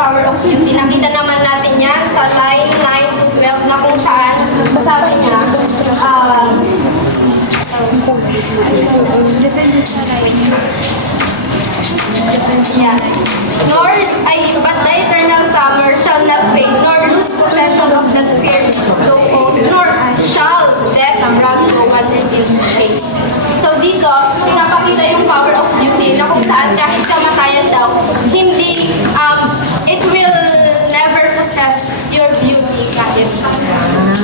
power of beauty. Nakita naman natin yan sa line 9 to 12 na kung saan sabi niya, yeah. But the eternal summer shall not fade, nor lose possession of that fair locals, nor shall death abroad no one receive shame. So dito, pinapakita yung power of beauty na kung saan kahit kamatayan daw, hindi, it will never possess your beauty kahit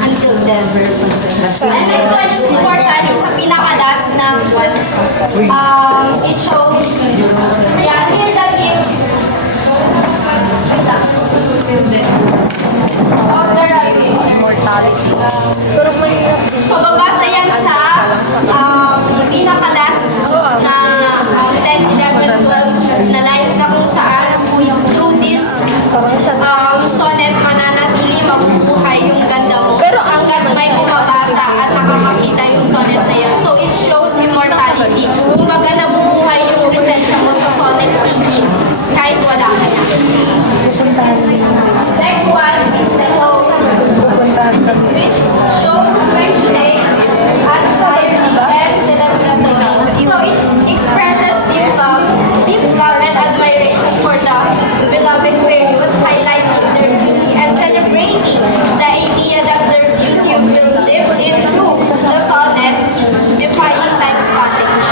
until never possess. And next one is important sa pinaka-last na one. It shows, yeah, here the gift of the rising immortality. Pababasa yan sa pinaka-last na 10, 11, 12 na lines na kung saan through this sonnet mananatili mabubuhay yung ganda mo. Pero hanggang may kumabasa at nakakakita yung sonnet na yan. So it shows immortality. Kumbaga nabubuhay yung presensya mo sa sonnet 18 kahit wala ka na. Next one is the note, which shows affectionate, anxiety, and celebratory. So it expresses deep love and admiration for the beloved period, highlighting their beauty and celebrating the idea that their beauty will live into the sonnet, defying time's passage.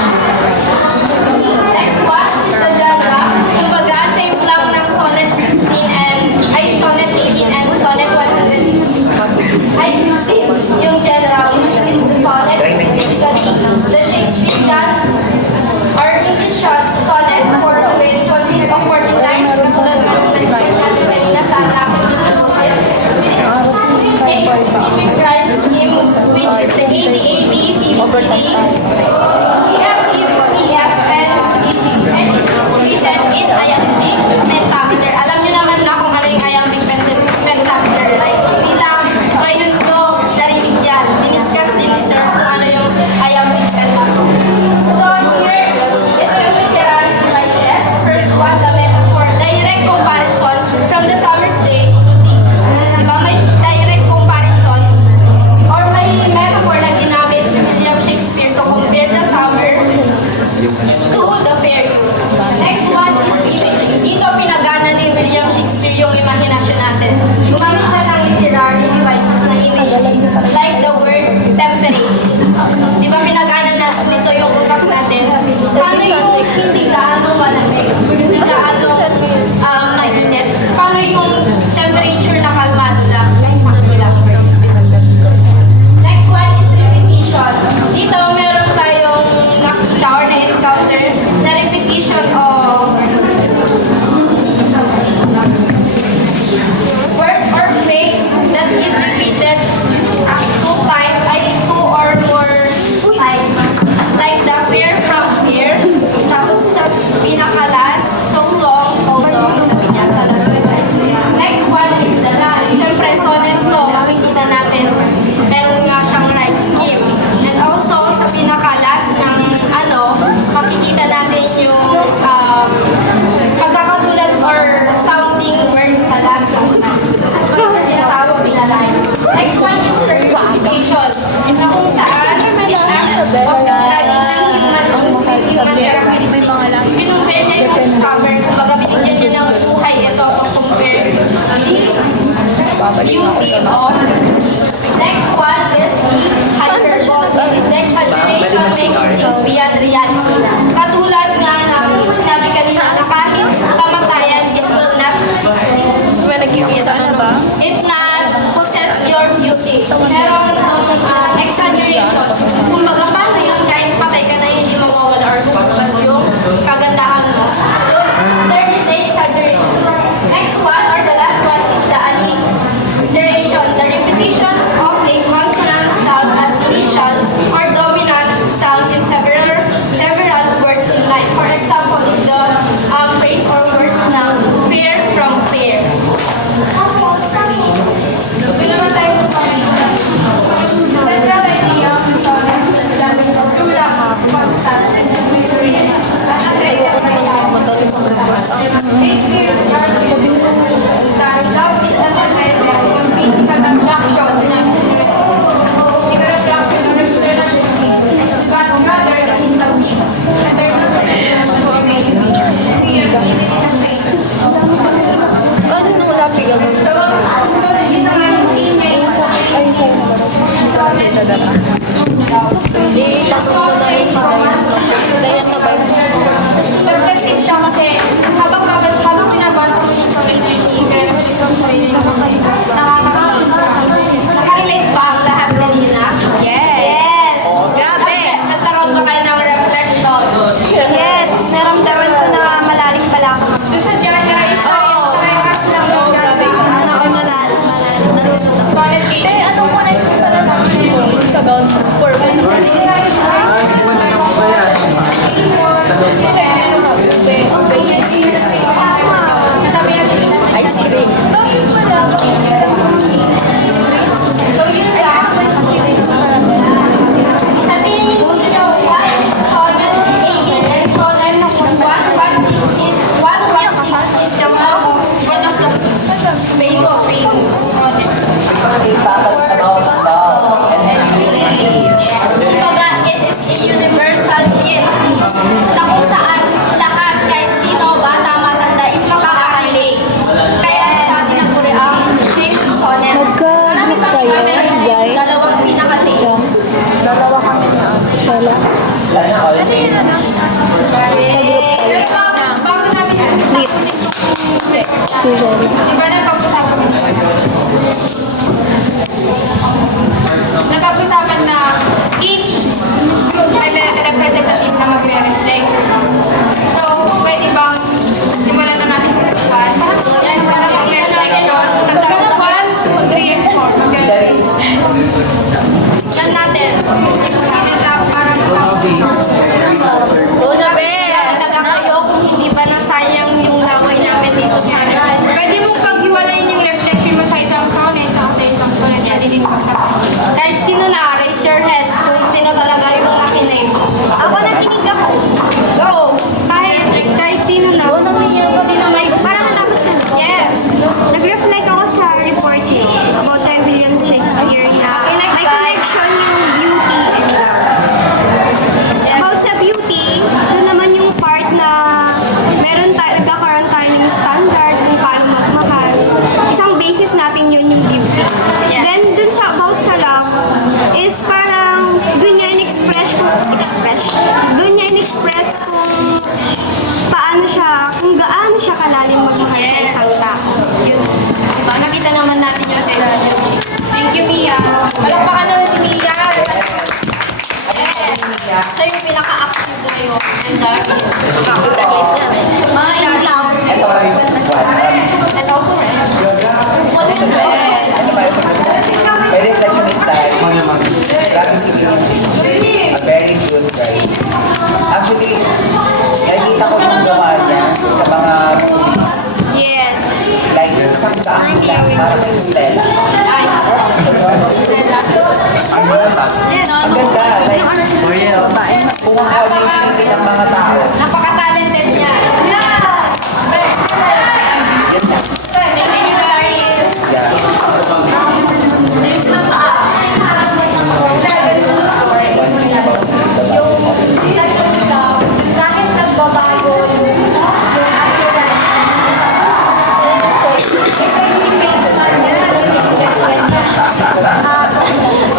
Next one is the genre. Kumbaga, same lang ng sonnet 16 and sonnet 18 and sonnet 116. 16 yung genre, which is the sonnet, basically the Shakespearean or English sonnet for which consists of 14 lines, katulad ng manifest natin kanina sa ating difficulties, with a specific rhyme scheme, which is the ABAB, CDCD, EF, EF, and EG. And it's written in iambic pentameter. Alam niyo naman na kung ano yung iambic pentameter, like, hindi lang ngayon nyo narinig yan. Diniscuss din ni Sir kung ano yung iambic pentameter. So here, ito yung literary devices. First one, the metaphor. Direct comparisons from the summer's day to the. Diba may direct comparisons or may metaphor na ginamit si William Shakespeare to compare the summer to the fair. Next one is imagery. Dito pinagana ni William Shakespeare yung imahinasyon natin. Gumamit siya ng literary devices na imagery like the word temperate. Di ba pinagana na dito yung utak natin? Paano yung hindi gaano malamig? Hindi gaano mainit? Paano yung temperature na kalmado lang? Sakto lang. Next one is repetition. Dito meron tayong nakita or na-encounter na repetition of word or phrase that is repeated two or more times. Like the fair from here, tapos sa pinaka-last, so long, sabi niya sa last. Next one is the line. Siyempre, sonnet flow, makikita natin, meron nga siyang rhyme scheme. And also, sa pinaka-last ng makikita natin yung pagkakatulad or sounding words sa last ng tinatawag nila line. Next one is personification, na kung saan it acts of the study ng human instinct, human characteristics. Kinumpare niya yung summer, kumbaga binigyan niya ng buhay ito to compare the beauty of. Next one is the hyperbole. It is the exaggeration making things beyond reality. Katulad nga ng sinabi kanina na kahit kamatayan, it will not possess your beauty. Meron exaggeration. Kumbaga, paano yun kahit patay ka na hindi mawawala or bukas yung kagandahan mo. So, there is a exaggeration. Next one or the last one is the alliteration, the repetition of a consonant sound as initial or dominant sound in several Reflective siya kasi habang binabasa mo yung sarili mo, i-reflect yung sarili mo, Nakarelate ba ang lahat kanina? Yes! Grabe! Nagkaroon ba kayo ng reflection? Yes! Naramdaman ko na malalim pala ako. doon sa generalize tayo, parehas lang yung grabe. Ako malalim, narunod ako. Solid case. Eh, anong connected pala sa akin? Sa gown for Ice cream. So yun lang. Sa tingin niyo, what is sonnet 18 and sonnet 116 is the one of the famous sonnet. About love and age. Kumbaga, it is a universal theme na kung saan lahat, kahit sino, bata, matanda, is makaka-relate. Kaya siya tinaguri ang famous sonnet. Marami pang iba pero yung dalawang pinaka-famous. Sana all day. Pero bago natin tapusin itong di ba napag-usapan mo? Napag-usapan na each group ay may representative na magre-reflect. So, pwede bang simulan na natin sa group 1? Yes, para mag-reflection. Group 1, 2, 3, and 4. Mag-reflect. Yan natin. Parang Talaga kayo kung hindi ba nasayang yung laway namin dito sa pwede mong paghiwalayin yung reflection mo sa isang sonnet at sa isang sonnet. Hindi din magsasabi. kahit sino na, raise your head kung sino talaga yung nakinig. Ako nakinig ako. Go! Kahit sino na. Sino may gusto. Parang natapos na. Yes! Nag-reflect ako sa report niya about kay William Shakespeare na may connection yung beauty and love. About sa beauty, doon naman yung part na nagkakaroon tayo ng standard kung paano magmahal. Isang basis natin yun yung beauty. Yes. Then dun sa about sa love is parang dun niya in-express kung paano siya, kung gaano siya kalalim magmahal sa Yes. isang tao. Yun. Diba? Nakita naman natin yung sa ilalim. Thank you, Mia. Palakpakan naman si Mia. Siya yung pinaka-active ngayon. And mga ilang. And also, what is it? My reflection is that grabe si Yuji. A very good guy. Actually, nakikita ko yung gawa niya sa mga movies. Yes. Like, isang daan lang, parang may Stella. Ang ganda, like, kung ano yung pinili ng mga tao. Napaka-talented niya. Yun na. Thank you, Daryl. Yeah. Kahit nagbabago yung appearance depends na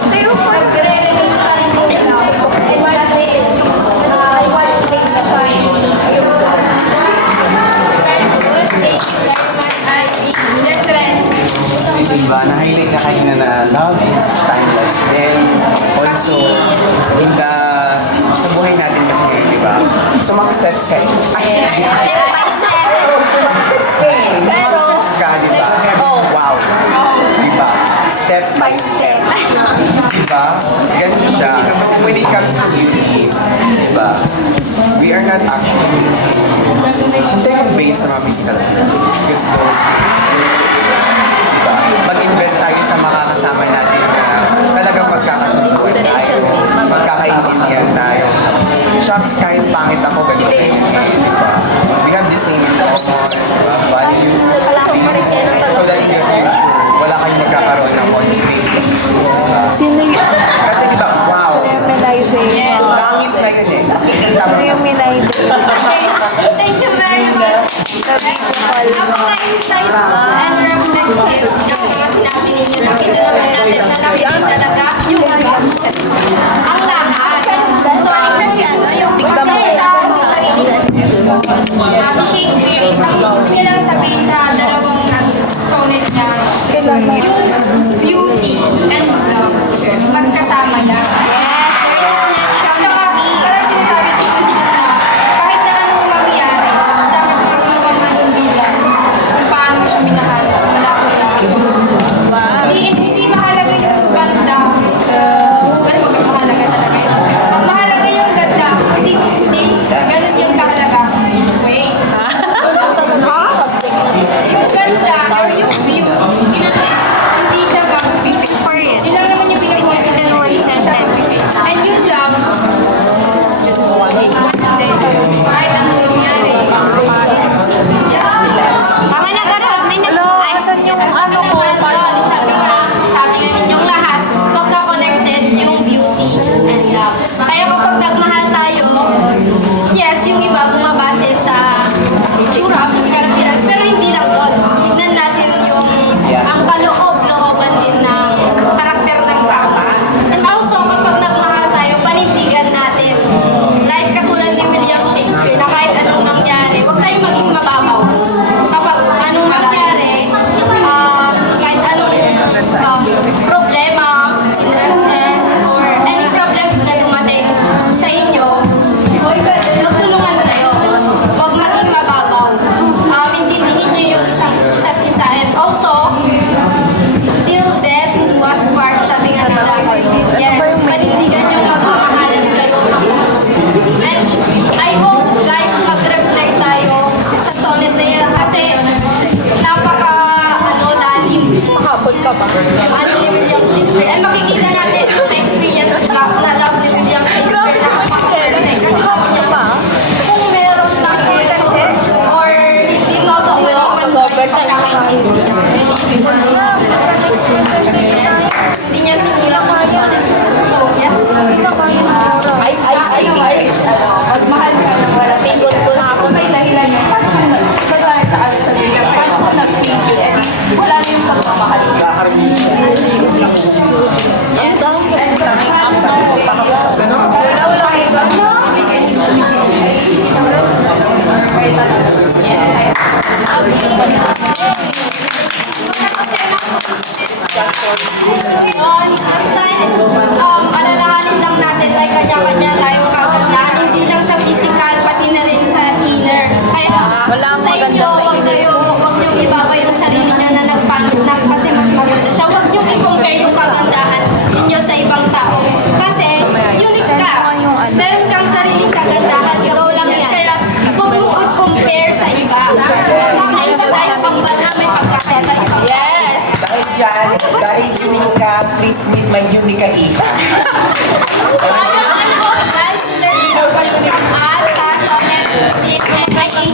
pero mag-relate pa rin nila and that is what they define Thank you very much, Ivy. Let's rest. Diba, na-highlight na kanina na love is timeless. Then, also, sa buhay natin kasi ngayon, diba? Sumakses ka. Step by step. Sumakses ka, diba? Wow. Diba? Step by step. Diba? Ganun siya. So, when it comes to beauty, diba? We are not actually based sa mga physical appearances because those things, diba? Mag-invest tayo sa makakasama natin na talagang magkakasunduan tayo, magkakaintindihan tayo. Shucks, kahit pangit ako, ganun din. Diba? We have the same in common, diba? Values, things, so that in the future, wala kayong magkakaroon ng conflict. Diba? Kasi diba, wow! So, langit na yun eh. Nakikita mo. Thank you very much. Napaka-insightful and reflective. reflective ng mga sinabi ninyo. Nakita naman natin na nakinig talaga yung iba. Ang lahat. So, yung bigla mo Si Shakespeare, hindi lang sabihin sa dalawang sonnet niya, yung beauty and love, magkasama lang. Parang sinasabi ko dun na kahit na anong mangyari, dapat marunong kang manindigan kung paano mo siya minahal. Wala ko lang. Hindi mahalaga yung ganda. Pero mahalaga talaga yun. Pag mahalaga yung ganda, hindi ganun yung kahalaga. Wait. Yung ganda or yung view, is hindi siya mag-pipit. Yun lang naman yung pinag-iwasan ng one sentence. And yung love, hindi. Kahit anong nangyari. Tama na, Garot. May Asan yung ano ko? Sabi nga ninyong lahat, pagka-connected yung beauty and love. Kaya kapag nagmahal tayo, yes, yung iba bumabase sa itsura, physical appearance, pero hindi lang doon. Tignan natin yung ang kaloob-looban din ng karakter ng tama. And also, kapag nagmahal tayo, panindigan natin. Like katulad ni William Shakespeare, na kahit anong mangyari, huwag tayong maging mababaw. Kapag anong mangyari, kahit anong problema, hindrances, or any problems na dumating sa inyo, magtulungan kayo. Huwag maging mababaw. Intindihin niyo yung isa't isa. And also, till death do us part, sabi nga nila. Yes, panindigan yung magmamahalan kayo. And I hope guys, mag-reflect tayo sa sonnet na yan kasi lalim. Makapon ka ba? Yung ano ni William Shakespeare. And makikita natin yung experience na love ni William Shakespeare na perfect. Kasi sabi niya, kung meron lang ito or hindi mo ito pagkakaintindihan. Yes. Hindi niya sinulat ng sonnet. So, yes. Magmahal ka na wala. Pingon ko na ako. May dahilan yun. Kagaya sa akin sa bigla. Paano ko nag-video? Eh, wala na yung pagmamahal. Yes. And Yun, basta alalahanin lang natin ay kanya-kanya tayong kagandahan, hindi lang sa physical, pati na rin sa inner. Kaya sa inyo, huwag niyong ibaba yung sarili niyo na nagpangit lang kasi mas maganda siya. Huwag niyong i-compare yung kagandahan ninyo sa ibang tao. Kasi unique ka. Meron kang sariling kagandahan, ikaw lang yan. Kaya huwag mo i-compare sa iba. Magkakaiba tayo kambal na may pagkakaiba. Yes! Dahil dyan, dahil unique ka, please meet my unique iha. Guys, learn sa sonnet, in